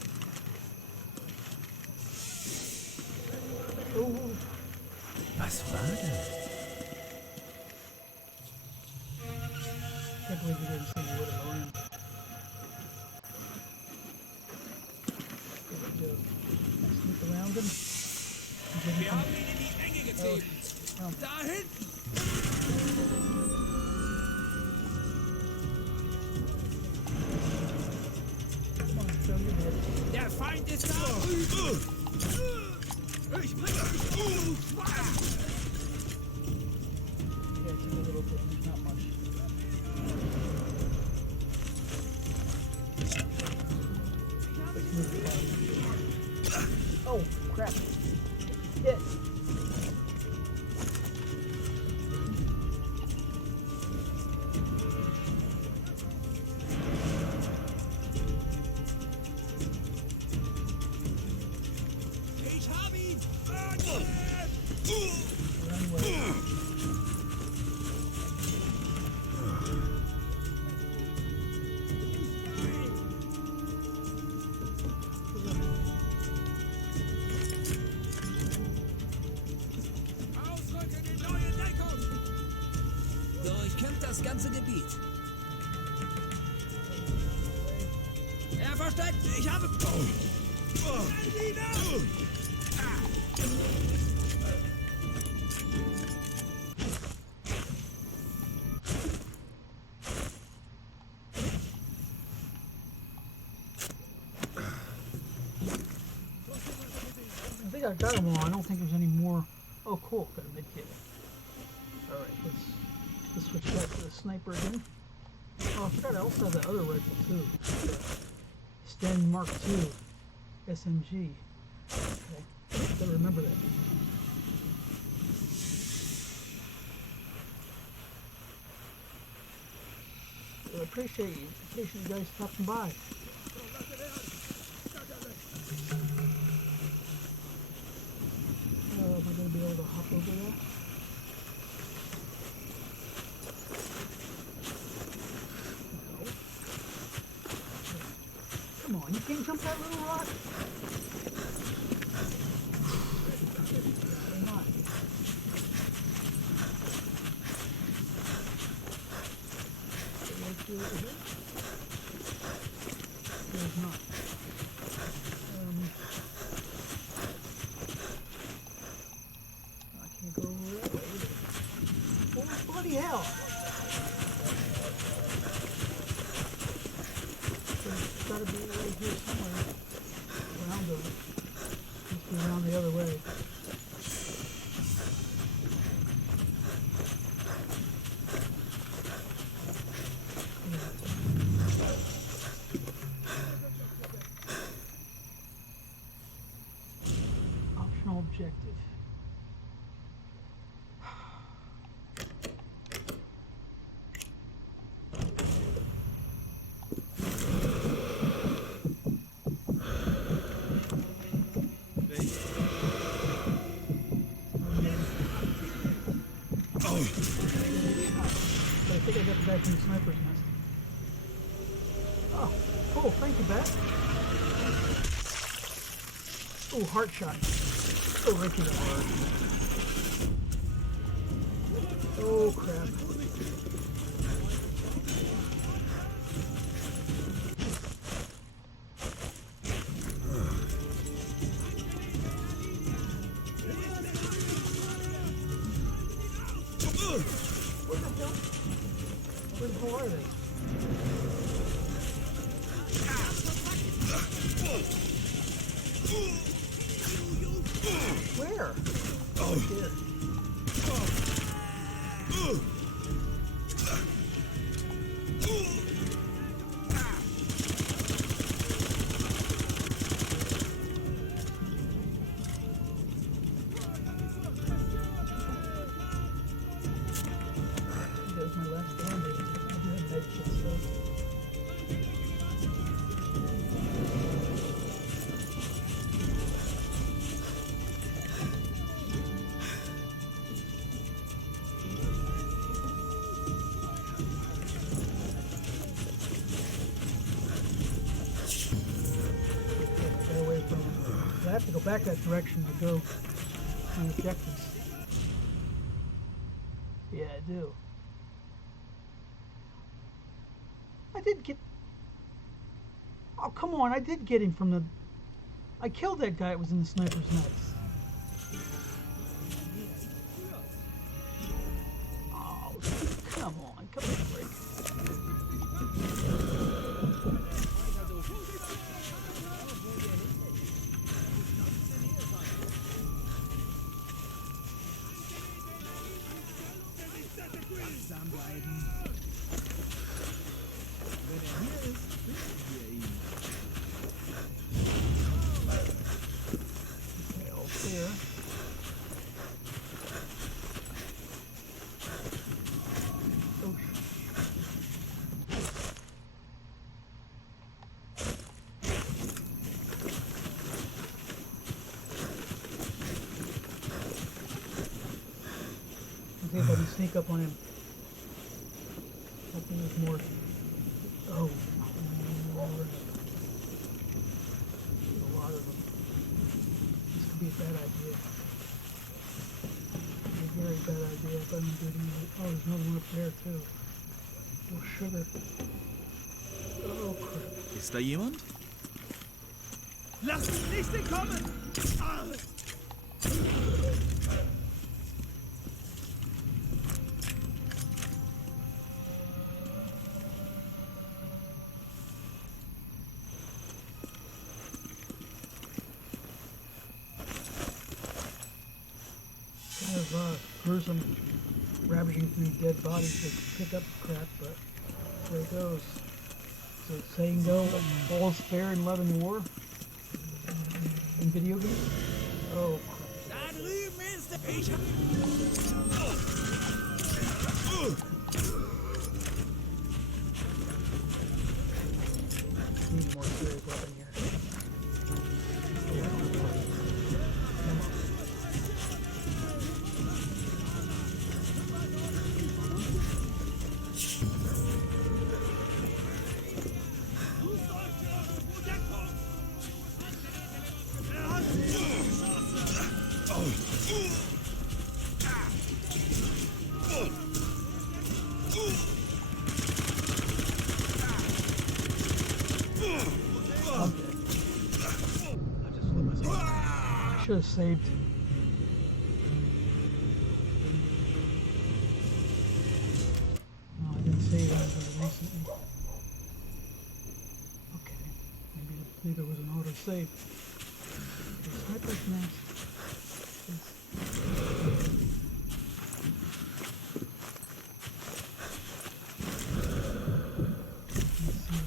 Oh. Was war das? Can't believe you didn't see me with him around. Sneak around him. Wir haben ihn in die Enge getrieben. Oh. Da hinten! Come on, show your head. Der Feind ist da! Ich bringe dich um! Yeah, just a little bit, not much. Let's move the body. Oh, crap. Hit. Ich hab ihn! Run away. Ausrücken in neue Deckung! Durchkämmt das ganze Gebiet. Er versteckt! Ich habe... Berliner! I got them all. I don't think there's any more. Oh, cool. Got a med kit. All right, let's switch back to the sniper again. Oh, I forgot I also have that other rifle too. Sten Mark II SMG. Okay, gotta remember that. So I appreciate you guys stopping by. Am I gonna be able to hop over that? Come on, you can't jump that little rock? Why not? Right through over here? There's not. I can't go over that way either. Oh, bloody hell! It's gotta be right here somewhere. Around the, must be around the other way. Optional objective. But I think I got the guy from the sniper's nest. Oh, cool. Thank you, Bat. Oh, heart shot. Oh, right through the heart. Oh, crap. Where the hell? Where the hell are they? Where? Oh, right there. There's my last bandage. I do have med kits though. Get away from it. I have to go back that direction to go on objectives. Yeah, I do. I did get... Oh, come on, I did get him from the... I killed that guy that was in the sniper's nest. Oh, come on, come on, break. Okay, all clear. Oh, okay, buddy, sneak up on him. Hoping there's more. Oh, Lord. There's a lot of them. This could be a bad idea. A very bad idea if I don't do it. Oh, there's another one up there too. More sugar. Oh crap. Ist da jemand? Lass mich nicht entkommen! Ah! gruesome, ravaging through dead bodies to pick up crap, but there it goes. So saying go, all's fair in love and war in video games? Oh, Da drüben ist der... Ich hab... need more serious weapon here. Should have saved. No, I didn't save anything recently. Okay, maybe there was an auto save. The sniper's nest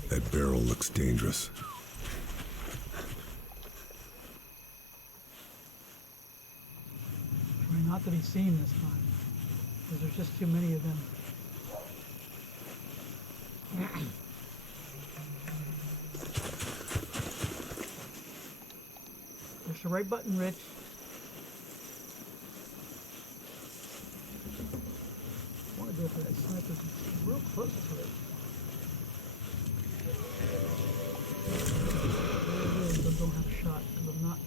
That barrel looks dangerous. not to be seen this time, because there's just too many of them. Push the right button, Rich. I want to go for that sniper real close to it. There it is, but don't have a shot because I'm not,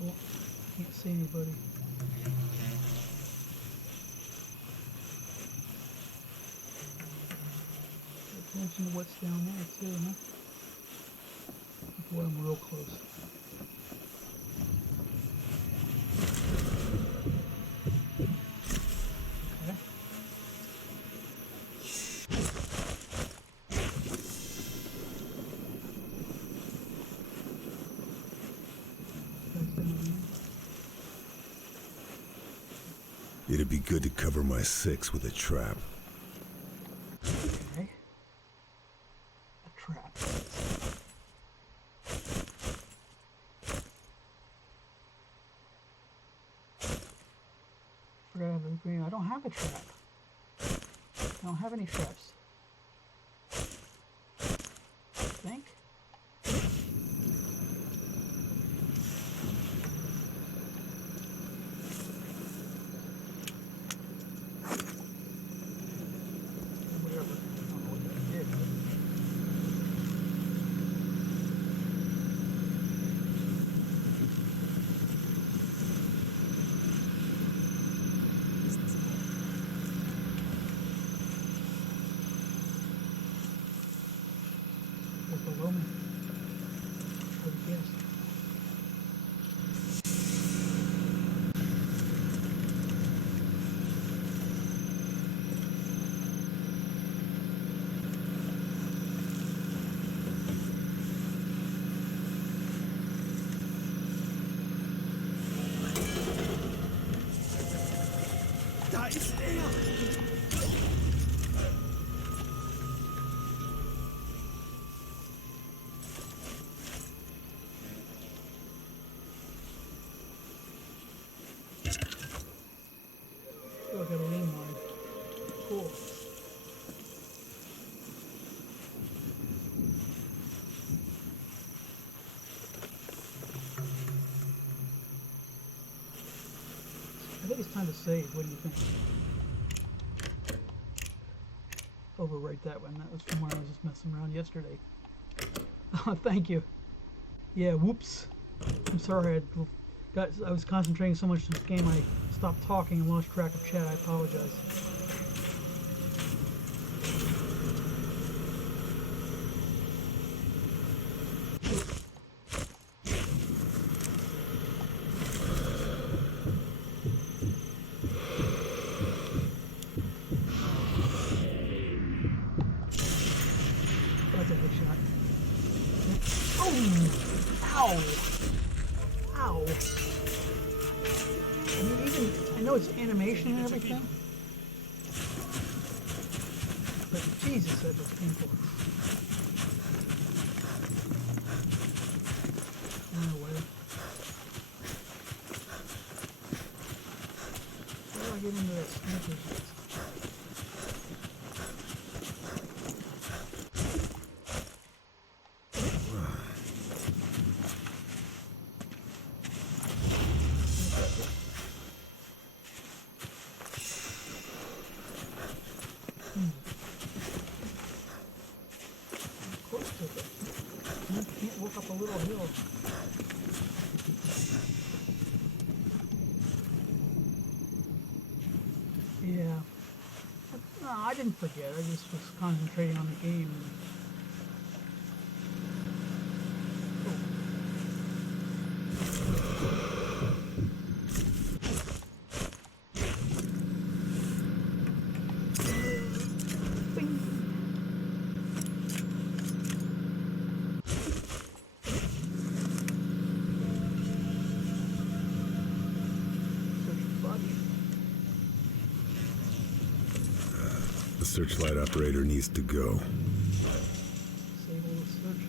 can't see anybody. Pay attention to what's down there too, huh? Boy, I'm real close. Okay. It'd be good to cover my 6 with a trap. Okay. A trap. Forgot I have a green. I don't have a trap. I don't have any traps. I think. Whatever. I don't know what that did. They're below me. I would guess. Da ist er! Oh, I got a name on it. Cool. I think it's time to save. What do you think? Overwrite that one. That was from when I was just messing around yesterday. Oh, thank you. Yeah, whoops. I'm sorry. I was concentrating so much on this game I stopped talking and lost track of chat. I apologize. That's a good shot. Oh! Ow! Ow! I mean, even, I know know it's animation and everything, but Jesus, that looks painful. No way. How do I get into that sneakers? Of course, you can't walk up a little hill. Yeah. No, I didn't forget. I just was concentrating on the game. Bing. Search buggy. The searchlight operator needs to go. Disable the search.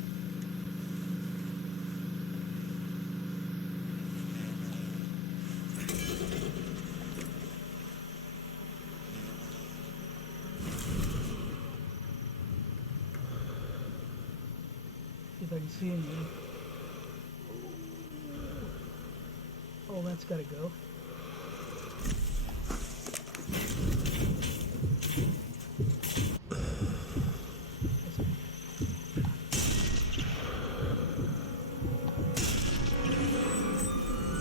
See if I can see anything. Oh, that's gotta go.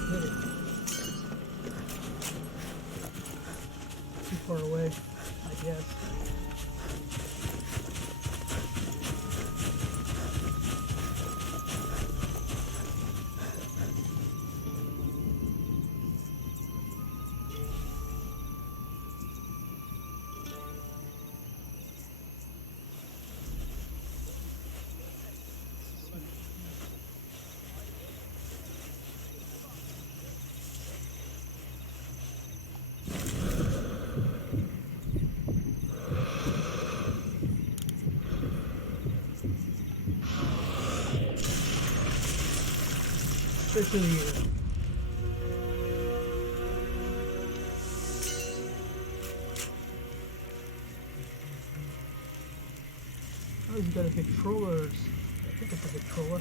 Hit it. Too far away, I guess. Straight through the ear. Oh, he's got a Victrola. I think it's a Victrola.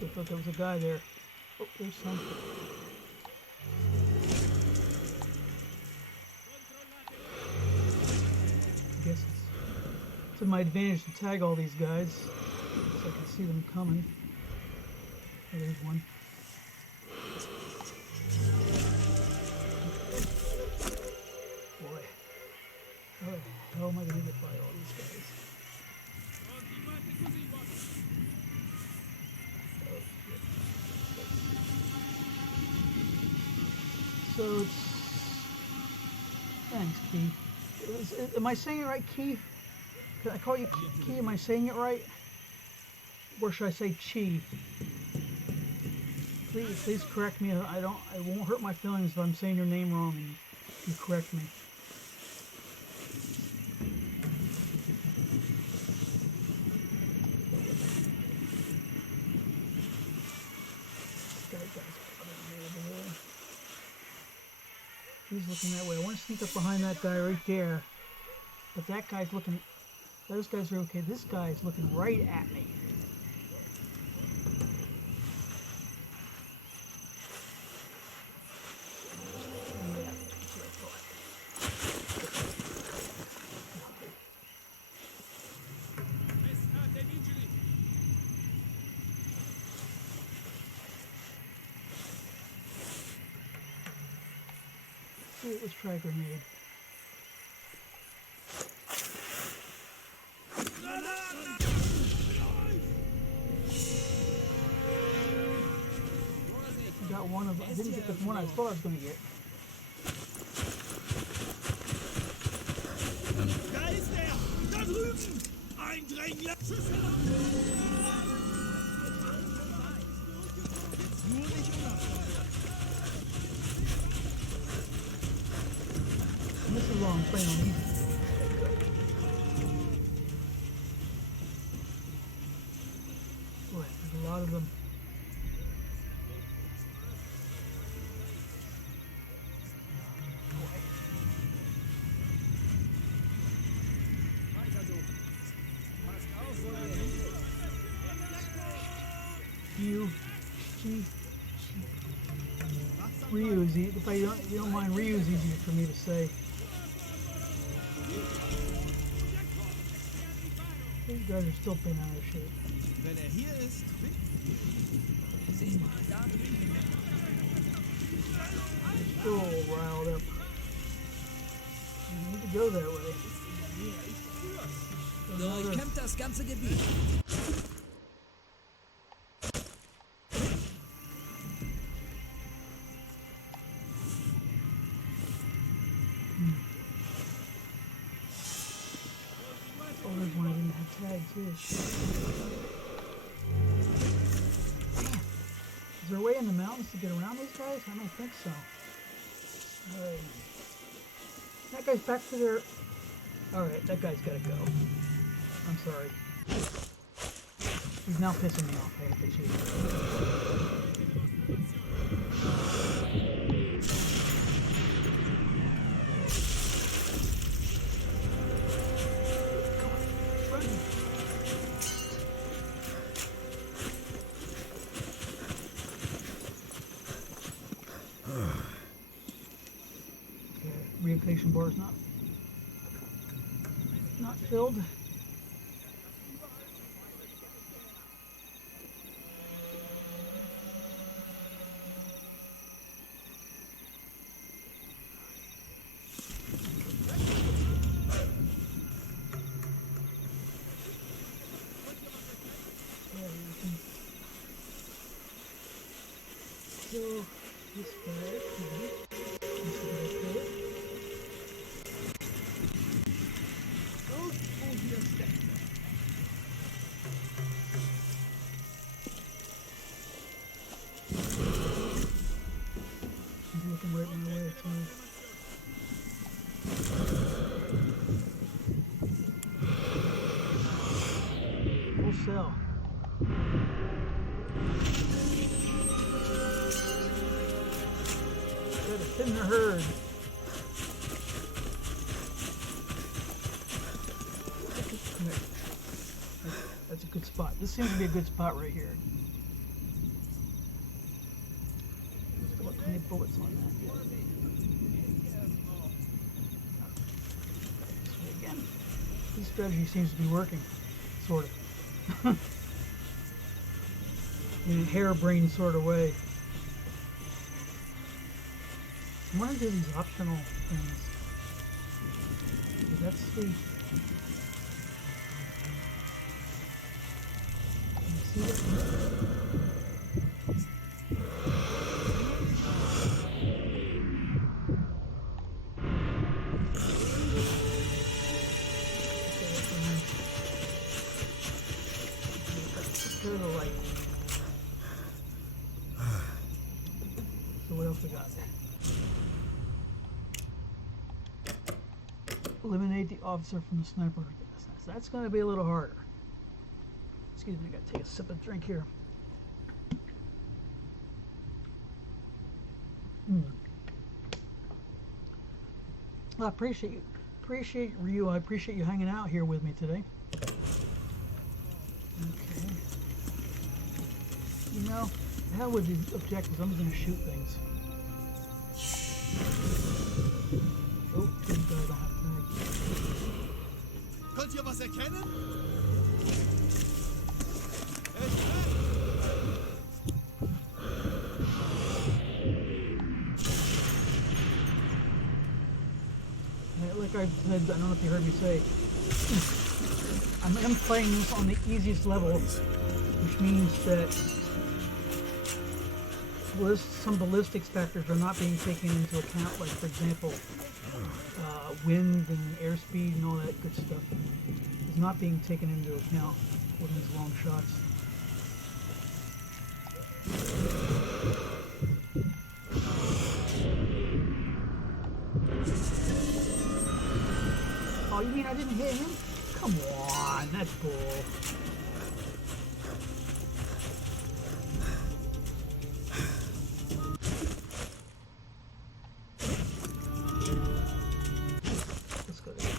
So I thought there was a guy there. Oh, there's something. I guess it's to my advantage to tag all these guys, so I can see them coming. Oh, there's one. Boy, how the hell am I gonna get by all these guys? So it's... Thanks, Key. Am I saying it right, Key? Can I call you Key? Am I saying it right? Or should I say Chi? Please correct me. I won't hurt my feelings if I'm saying your name wrong and you correct me. He's looking that way. I want to sneak up behind that guy right there. But that guy's looking... Those guys are okay. This guy's looking right at me. Let's try a grenade. I got one of. I didn't get the one I thought I was going to get. Da ist er! Da drüben! Ein Drängler! Schüsse! Nur nicht unabhängig. And this is all I'm playing on easy. Boy, there's a lot of them. Ryu is easy. If you don't mind, Ryu is easier for me to say. These guys are still paying out of shape. Wenn hier ist, They're still all riled up. You need to go that way. Durchkämmt das ganze Gebiet. Oh, there's one I didn't have tagged too. Damn. Is there a way in the mountains to get around these guys? I don't think so. That guy's back to their... Alright, that guy's gotta go. I'm sorry. He's now pissing me off. I hate this shit. Relocation bar is not filled. So this guy. Looking right my way too. Full cell. Gotta thin the herd. That's a good spot. This seems to be a good spot right here. What kind of bullets on that? So again, this strategy seems to be working, sort of. In a harebrained sort of way. I want to do these optional things. That's the... Can you see that? Clear the light. So what else we got? Eliminate the officer from the sniper. That's going to be a little harder. Excuse me, I got to take a sip of drink here. Well, I appreciate Ryu. I appreciate you hanging out here with me today. Okay. You know, the hell with these objectives, I'm just going to shoot things. Oh, these guys don't have tags. könnt ihr was erkennen? like I said, I don't know if you heard me say, I'm playing this on the easiest level, which means that some ballistics factors are not being taken into account, like for example, wind and airspeed and all that good stuff is not being taken into account with these long shots. Oh, you mean I didn't hit him? Come on, that's bull. Let's go there.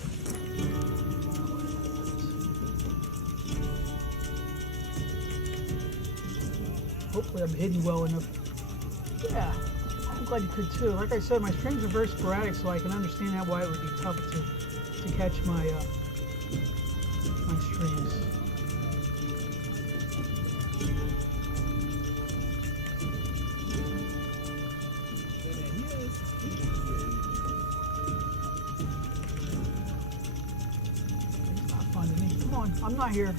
Hopefully I'm hidden well enough. Yeah, I'm glad you could too. Like I said, my streams are very sporadic, so I can understand why it would be tough to catch my my streams. It's not fun to me. Come on, I'm not here.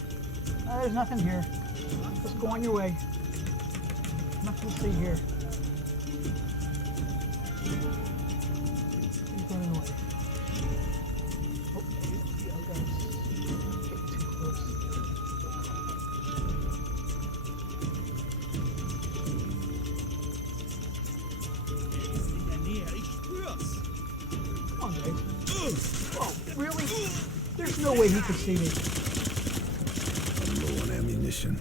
There's nothing here. Just go on your way. Nothing to see here. He's running away. Oh, the other guy's getting too close. Come on, guys. Oh, really? There's no way he could see me. I'm low on ammunition.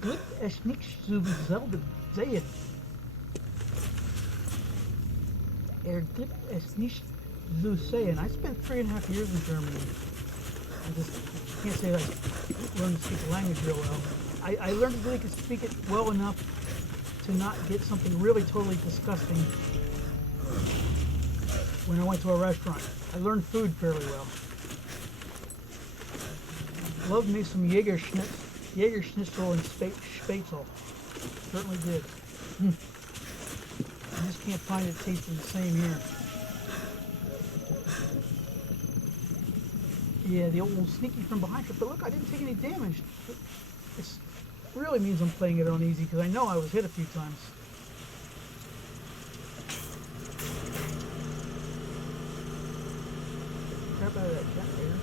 Gut, es nicht zu selten sehen. Gibt es nicht zu sehen. I spent 3.5 years in Germany. I just can't say that I learned to speak the language real well. I learned to really speak it well enough to not get something really totally disgusting when I went to a restaurant. I learned food fairly well. Loved me some Jäger Schnitzel and Spätzle. Certainly did. I just can't find it tasting the same here. Yeah, the old sneaky from behind. But look, I didn't take any damage. It really means I'm playing it on easy because I know I was hit a few times. Crap out of that generator.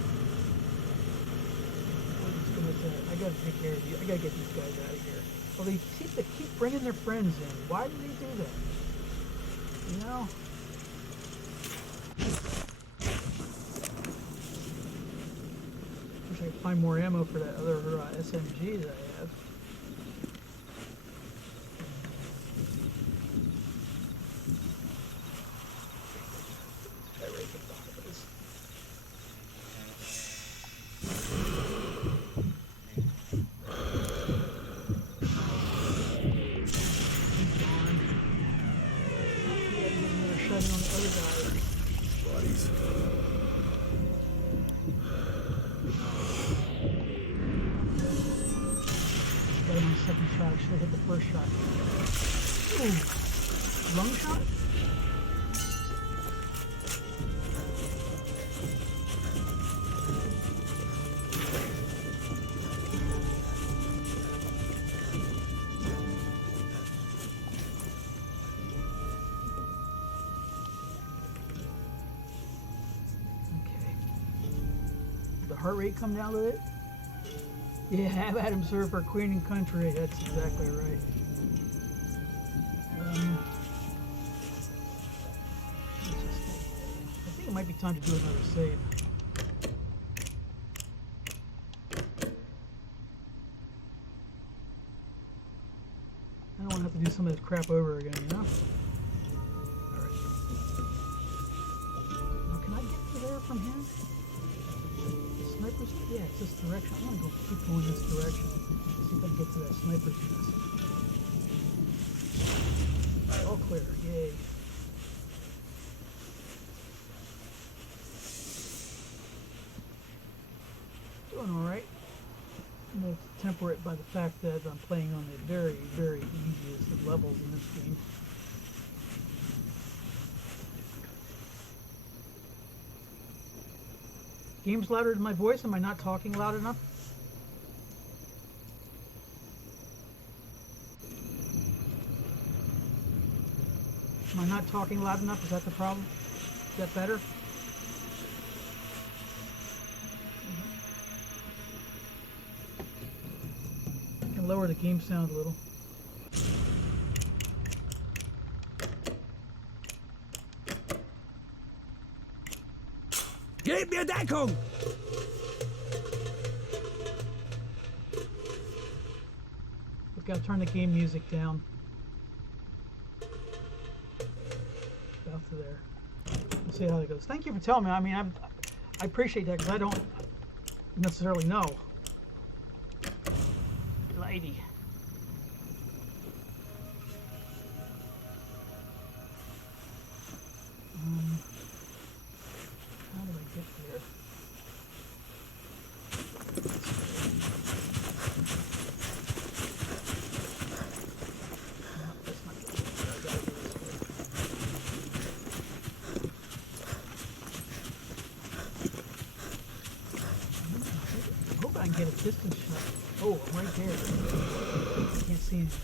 I gotta take care of you. I gotta get these guys out of here. Well, they keep bringing their friends in. Why do they do that? You know? Wish I could find more ammo for that other SMG that I have. Bodies. Got him on the second shot. I should have hit the first shot. Ooh. Lung shot? Heart rate come down with it? Yeah, have Adam serve for Queen and Country. That's exactly right. I think it might be time to do another save. I don't want to have to do some of this crap over again, you know? Alright. Now, can I get to there from here? Snipers? Yeah, it's this direction. I want to keep going this direction. See if I can get to that sniper's nest. clear. Yay. Doing alright. I'm going to temper it by the fact that I'm playing on the very, very easiest of levels in this game. Game's louder than my voice. Am I not talking loud enough? Am I not talking loud enough? Is that the problem? Is that better? I can lower the game sound a little. Gebt mir Deckung! We've got to turn the game music down. About to there. Let's see how that goes. Thank you for telling me. I mean, I appreciate that because I don't necessarily know. Lady. How do I get there? No, that's not good. I gotta do this way. I hope I can get a distance shot. Oh, I'm right there. I can't see anything.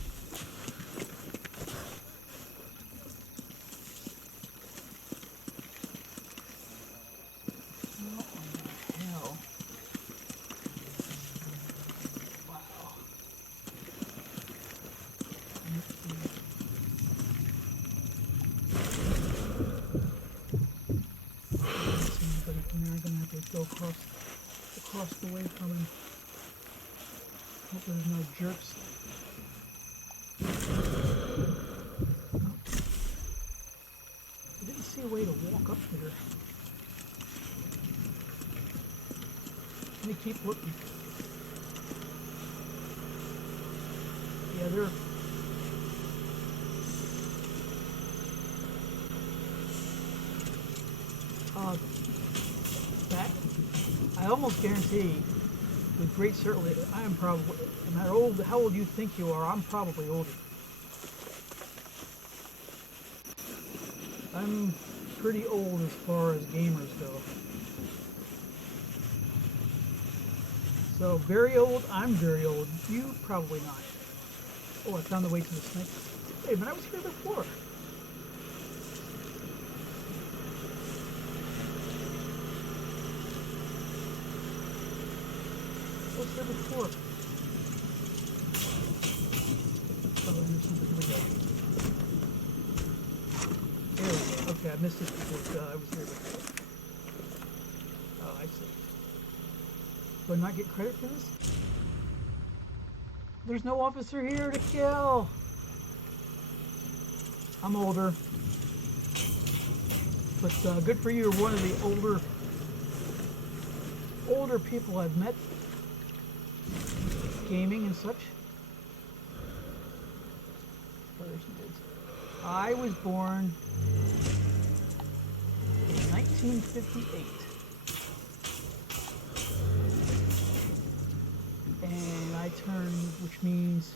What in the hell? Wow. I don't see anybody from there. I'm gonna have to go across the way from him. Hope there's no jerks. Nope. I didn't see a way to walk up there. Let me keep looking. Yeah, they're... That, I almost guarantee, with great certainty, I am probably, no matter how old you think you are, I'm probably older. I'm pretty old as far as gamers go. So, very old, I'm very old. You probably not. Oh, I found the way to the snake. Hey, but I was here before. I was here before. Oh, there's something. Here we go. There we go. Okay, I missed it because I was here before. Oh, I see. Do I not get credit for this? There's no officer here to kill. I'm older. But good for you. You're one of the older people I've met. Gaming and such. Oh, there's some kids. I was born in 1958. And I turned, which means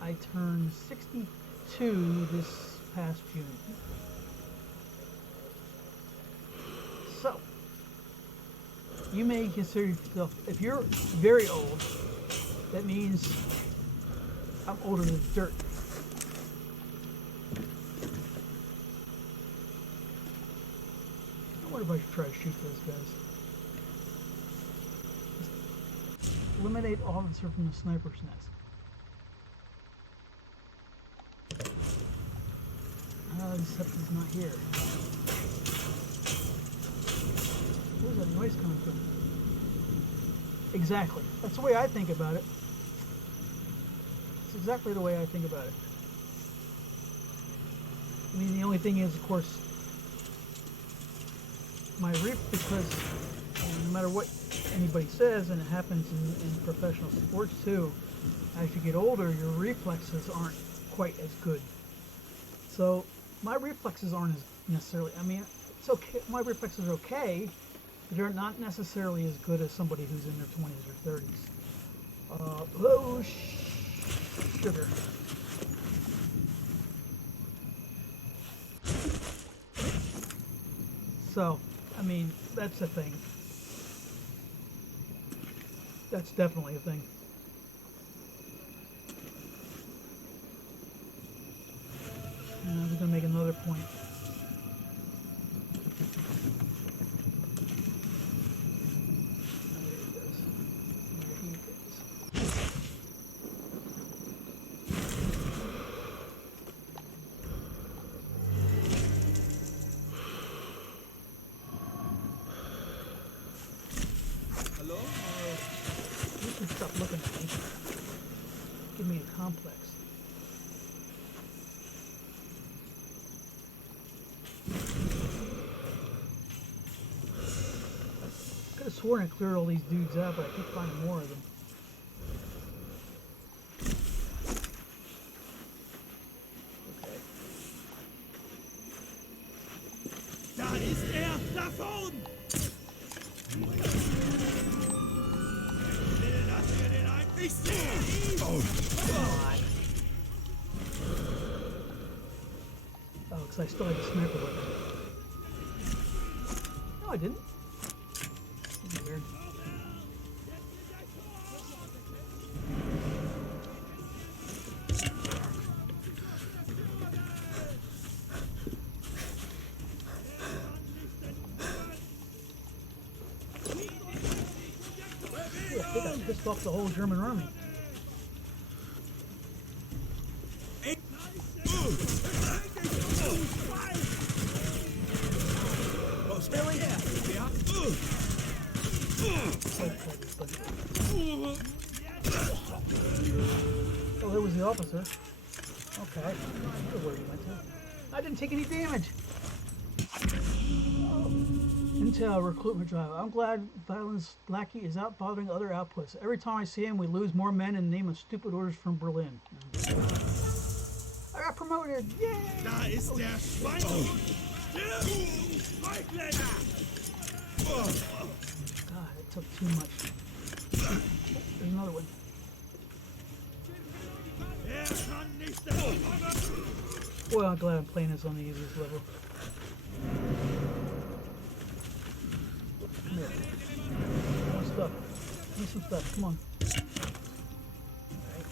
I turned 62 this past June. So, you may consider yourself, if you're very old, that means I'm older than dirt. I wonder if I should try to shoot those guys. Eliminate officer from the sniper's nest. Deception's not here. Where's that noise coming from? Exactly. That's the way I think about it. It's exactly the way I think about it. I mean, the only thing is, of course, my because no matter what anybody says, and it happens in professional sports too, as you get older, your reflexes aren't quite as good. So my reflexes aren't as necessarily. I mean, it's okay. My reflexes are okay, but they're not necessarily as good as somebody who's in their 20s or 30s. Sugar. So, I mean, that's a thing. That's definitely a thing. And I was going to make another point. There he goes. There he goes. Hello? You can stop looking at me. Give me a complex. Could have sworn I cleared all these dudes out, but I keep finding more of them. Okay. Da ist er! Da vorn! Will, dass wir den eigentlich sehen! Oh, because I still had the sniper weapon. No, I didn't. That's weird. Yeah, I think I pissed off the whole German army. Really? Oh, there was the officer. Okay. I wonder where he went to. I didn't take any damage. Oh. Intel recruitment drive. I'm glad Valen's lackey is out bothering other outposts. Every time I see him, we lose more men in the name of stupid orders from Berlin. I got promoted! Yay! Da ist der Schweinehund! Feiglinge! God, it took too much. Oh, there's another one. Er kann nicht davon! Boy, I'm glad I'm playing this on the easiest level. Come here. More stuff. Give me some stuff. Come on. Alright.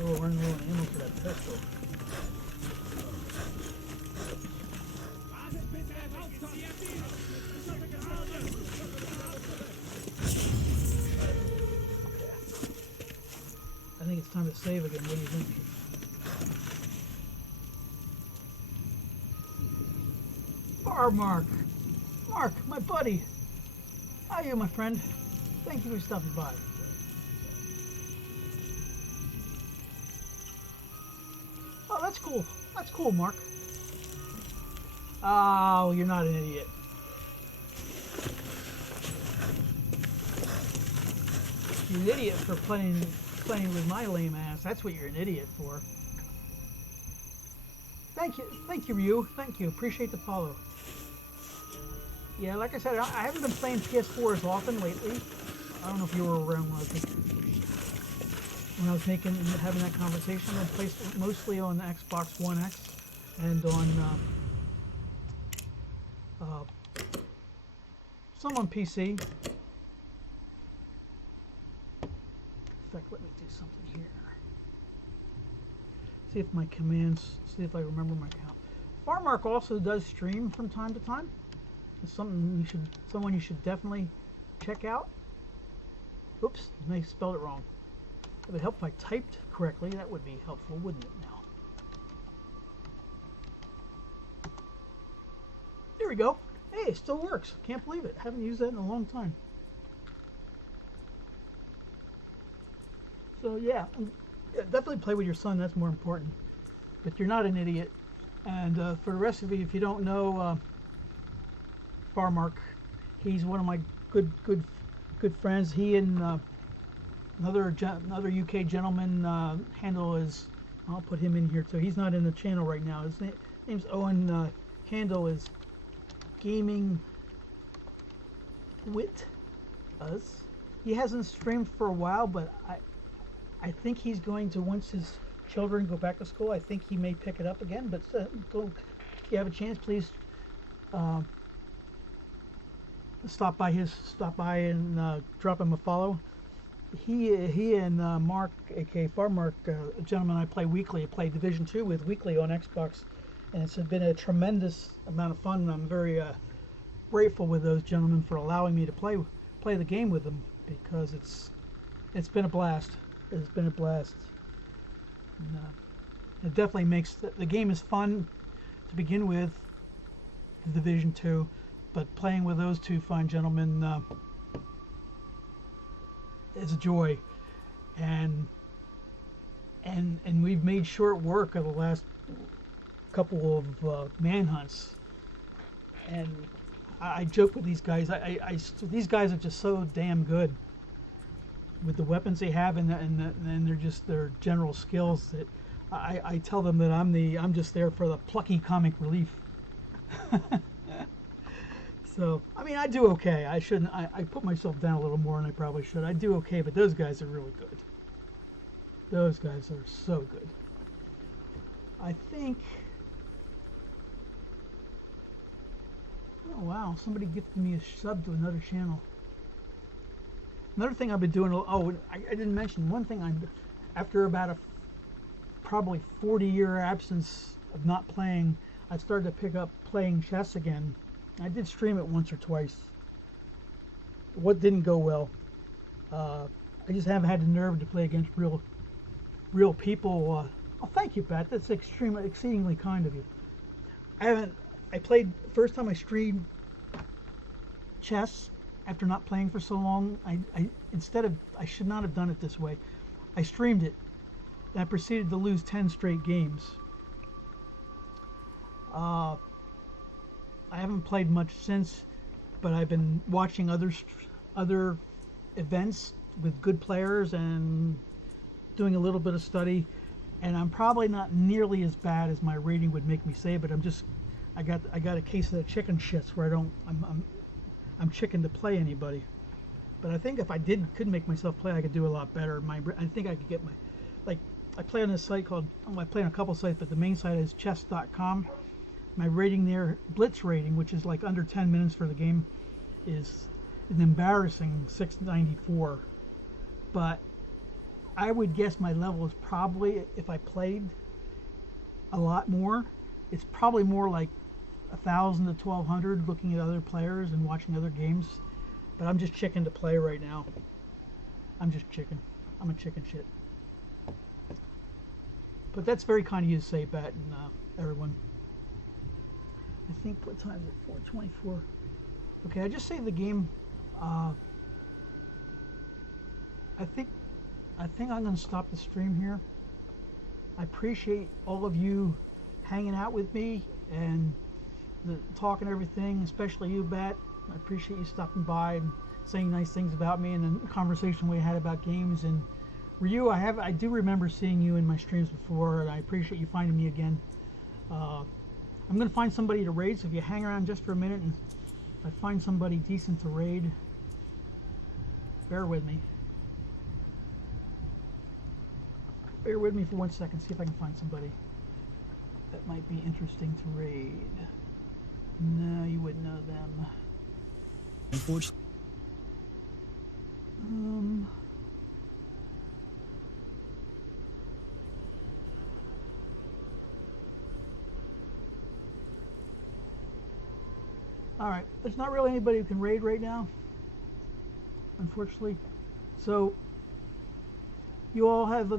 Oh, we're running low on ammo for that pistol. I think it's time to save again. What do you think? Mark! Mark, my buddy! How are you, my friend? Thank you for stopping by. Oh, that's cool. That's cool, Mark. Oh, you're not an idiot. You're an idiot for playing with my lame ass. That's what you're an idiot for. Thank you, Ryu. Thank you. Appreciate the follow. Yeah, like I said, I haven't been playing PS4 as often lately. I don't know if you were around when I was having that conversation. I played mostly on the Xbox One X and on some on PC. In fact, let me do something here. See if my commands. See if I remember my count. Farmark also does stream from time to time. It's someone you should definitely check out. Oops, I spelled it wrong. It would help if I typed correctly. That would be helpful, wouldn't it now? There we go. Hey, it still works. Can't believe it. Haven't used that in a long time. So yeah, definitely play with your son. That's more important. But you're not an idiot. And for the rest of you, if you don't know Farmark, he's one of my good good friends. He and another UK gentleman handle is. I'll put him in here too. He's not in the channel right now. His name's Owen. Handle is Gaming Wit Us. He hasn't streamed for a while, but I think he's going to, once his children go back to school, I think he may pick it up again. But go, if you have a chance, please stop by and drop him a follow. He and Mark, aka Farm Mark, a gentleman I play weekly. I play Division 2 with weekly on Xbox, and it's been a tremendous amount of fun. And I'm very grateful with those gentlemen for allowing me to play the game with them, because it's been a blast. It's been a blast. And, it definitely makes the game is fun to begin with, the Division 2, but playing with those two fine gentlemen is a joy, and we've made short work of the last couple of manhunts. And I joke with these guys. These guys are just so damn good with the weapons they have, and they're just their general skills. That I tell them that I'm just there for the plucky comic relief. So, I mean, I do okay. I shouldn't. I put myself down a little more than I probably should. I do okay, but those guys are really good. Those guys are so good. I think. Oh wow! Somebody gifted me a sub to another channel. Another thing I've been doing. Oh, I didn't mention one thing. After about a probably 40-year absence of not playing, I started to pick up playing chess again. I did stream it once or twice. What didn't go well? I just haven't had the nerve to play against real people. Oh, thank you, Pat. That's exceedingly kind of you. I played first time I streamed chess after not playing for so long. I should not have done it this way. I streamed it, and I proceeded to lose 10 straight games. I haven't played much since, but I've been watching other events with good players and doing a little bit of study, and I'm probably not nearly as bad as my rating would make me say, but I got a case of the chicken shits where I'm chicken to play anybody. But I think if I could make myself play, I could do a lot better. I think I could get I play on this site called, I play on a couple sites, but the main site is chess.com. My rating there, Blitz rating, which is like under 10 minutes for the game, is an embarrassing 694. But I would guess my level is probably, if I played a lot more, it's probably more like 1,000 to 1,200 looking at other players and watching other games. But I'm just chicken to play right now. I'm just chicken. I'm a chicken shit. But that's very kind of you to say, Bat, and everyone. I think, what time is it? 4:24. Okay, I just saved the game. I think I'm going to stop the stream here. I appreciate all of you hanging out with me and the talk and everything, especially you, Bat. I appreciate you stopping by and saying nice things about me, and the conversation we had about games. And Ryu, I do remember seeing you in my streams before, and I appreciate you finding me again. I'm going to find somebody to raid, so if you hang around just for a minute and if I find somebody decent to raid, bear with me. Bear with me for 1 second, see if I can find somebody that might be interesting to raid. No, you wouldn't know them. Unfortunately. Alright, there's not really anybody who can raid right now, unfortunately. So, you all have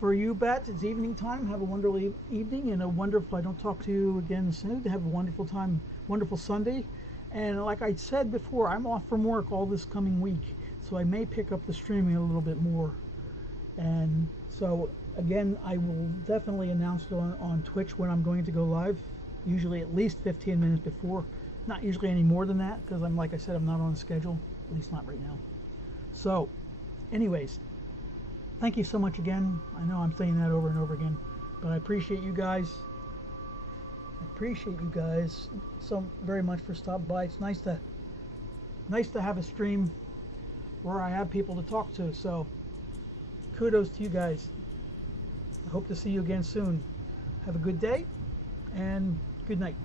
for you, Bats, it's evening time. Have a wonderful evening and a wonderful, I don't talk to you again soon. Have a wonderful time, wonderful Sunday. And like I said before, I'm off from work all this coming week, so I may pick up the streaming a little bit more. And so, again, I will definitely announce on Twitch when I'm going to go live, usually at least 15 minutes before. Not usually any more than that, because like I said, I'm not on a schedule. at least not right now. So, anyways, thank you so much again. I know I'm saying that over and over again, but I appreciate you guys. I appreciate you guys so very much for stopping by. It's nice to have a stream where I have people to talk to. So, kudos to you guys. I hope to see you again soon. Have a good day and good night.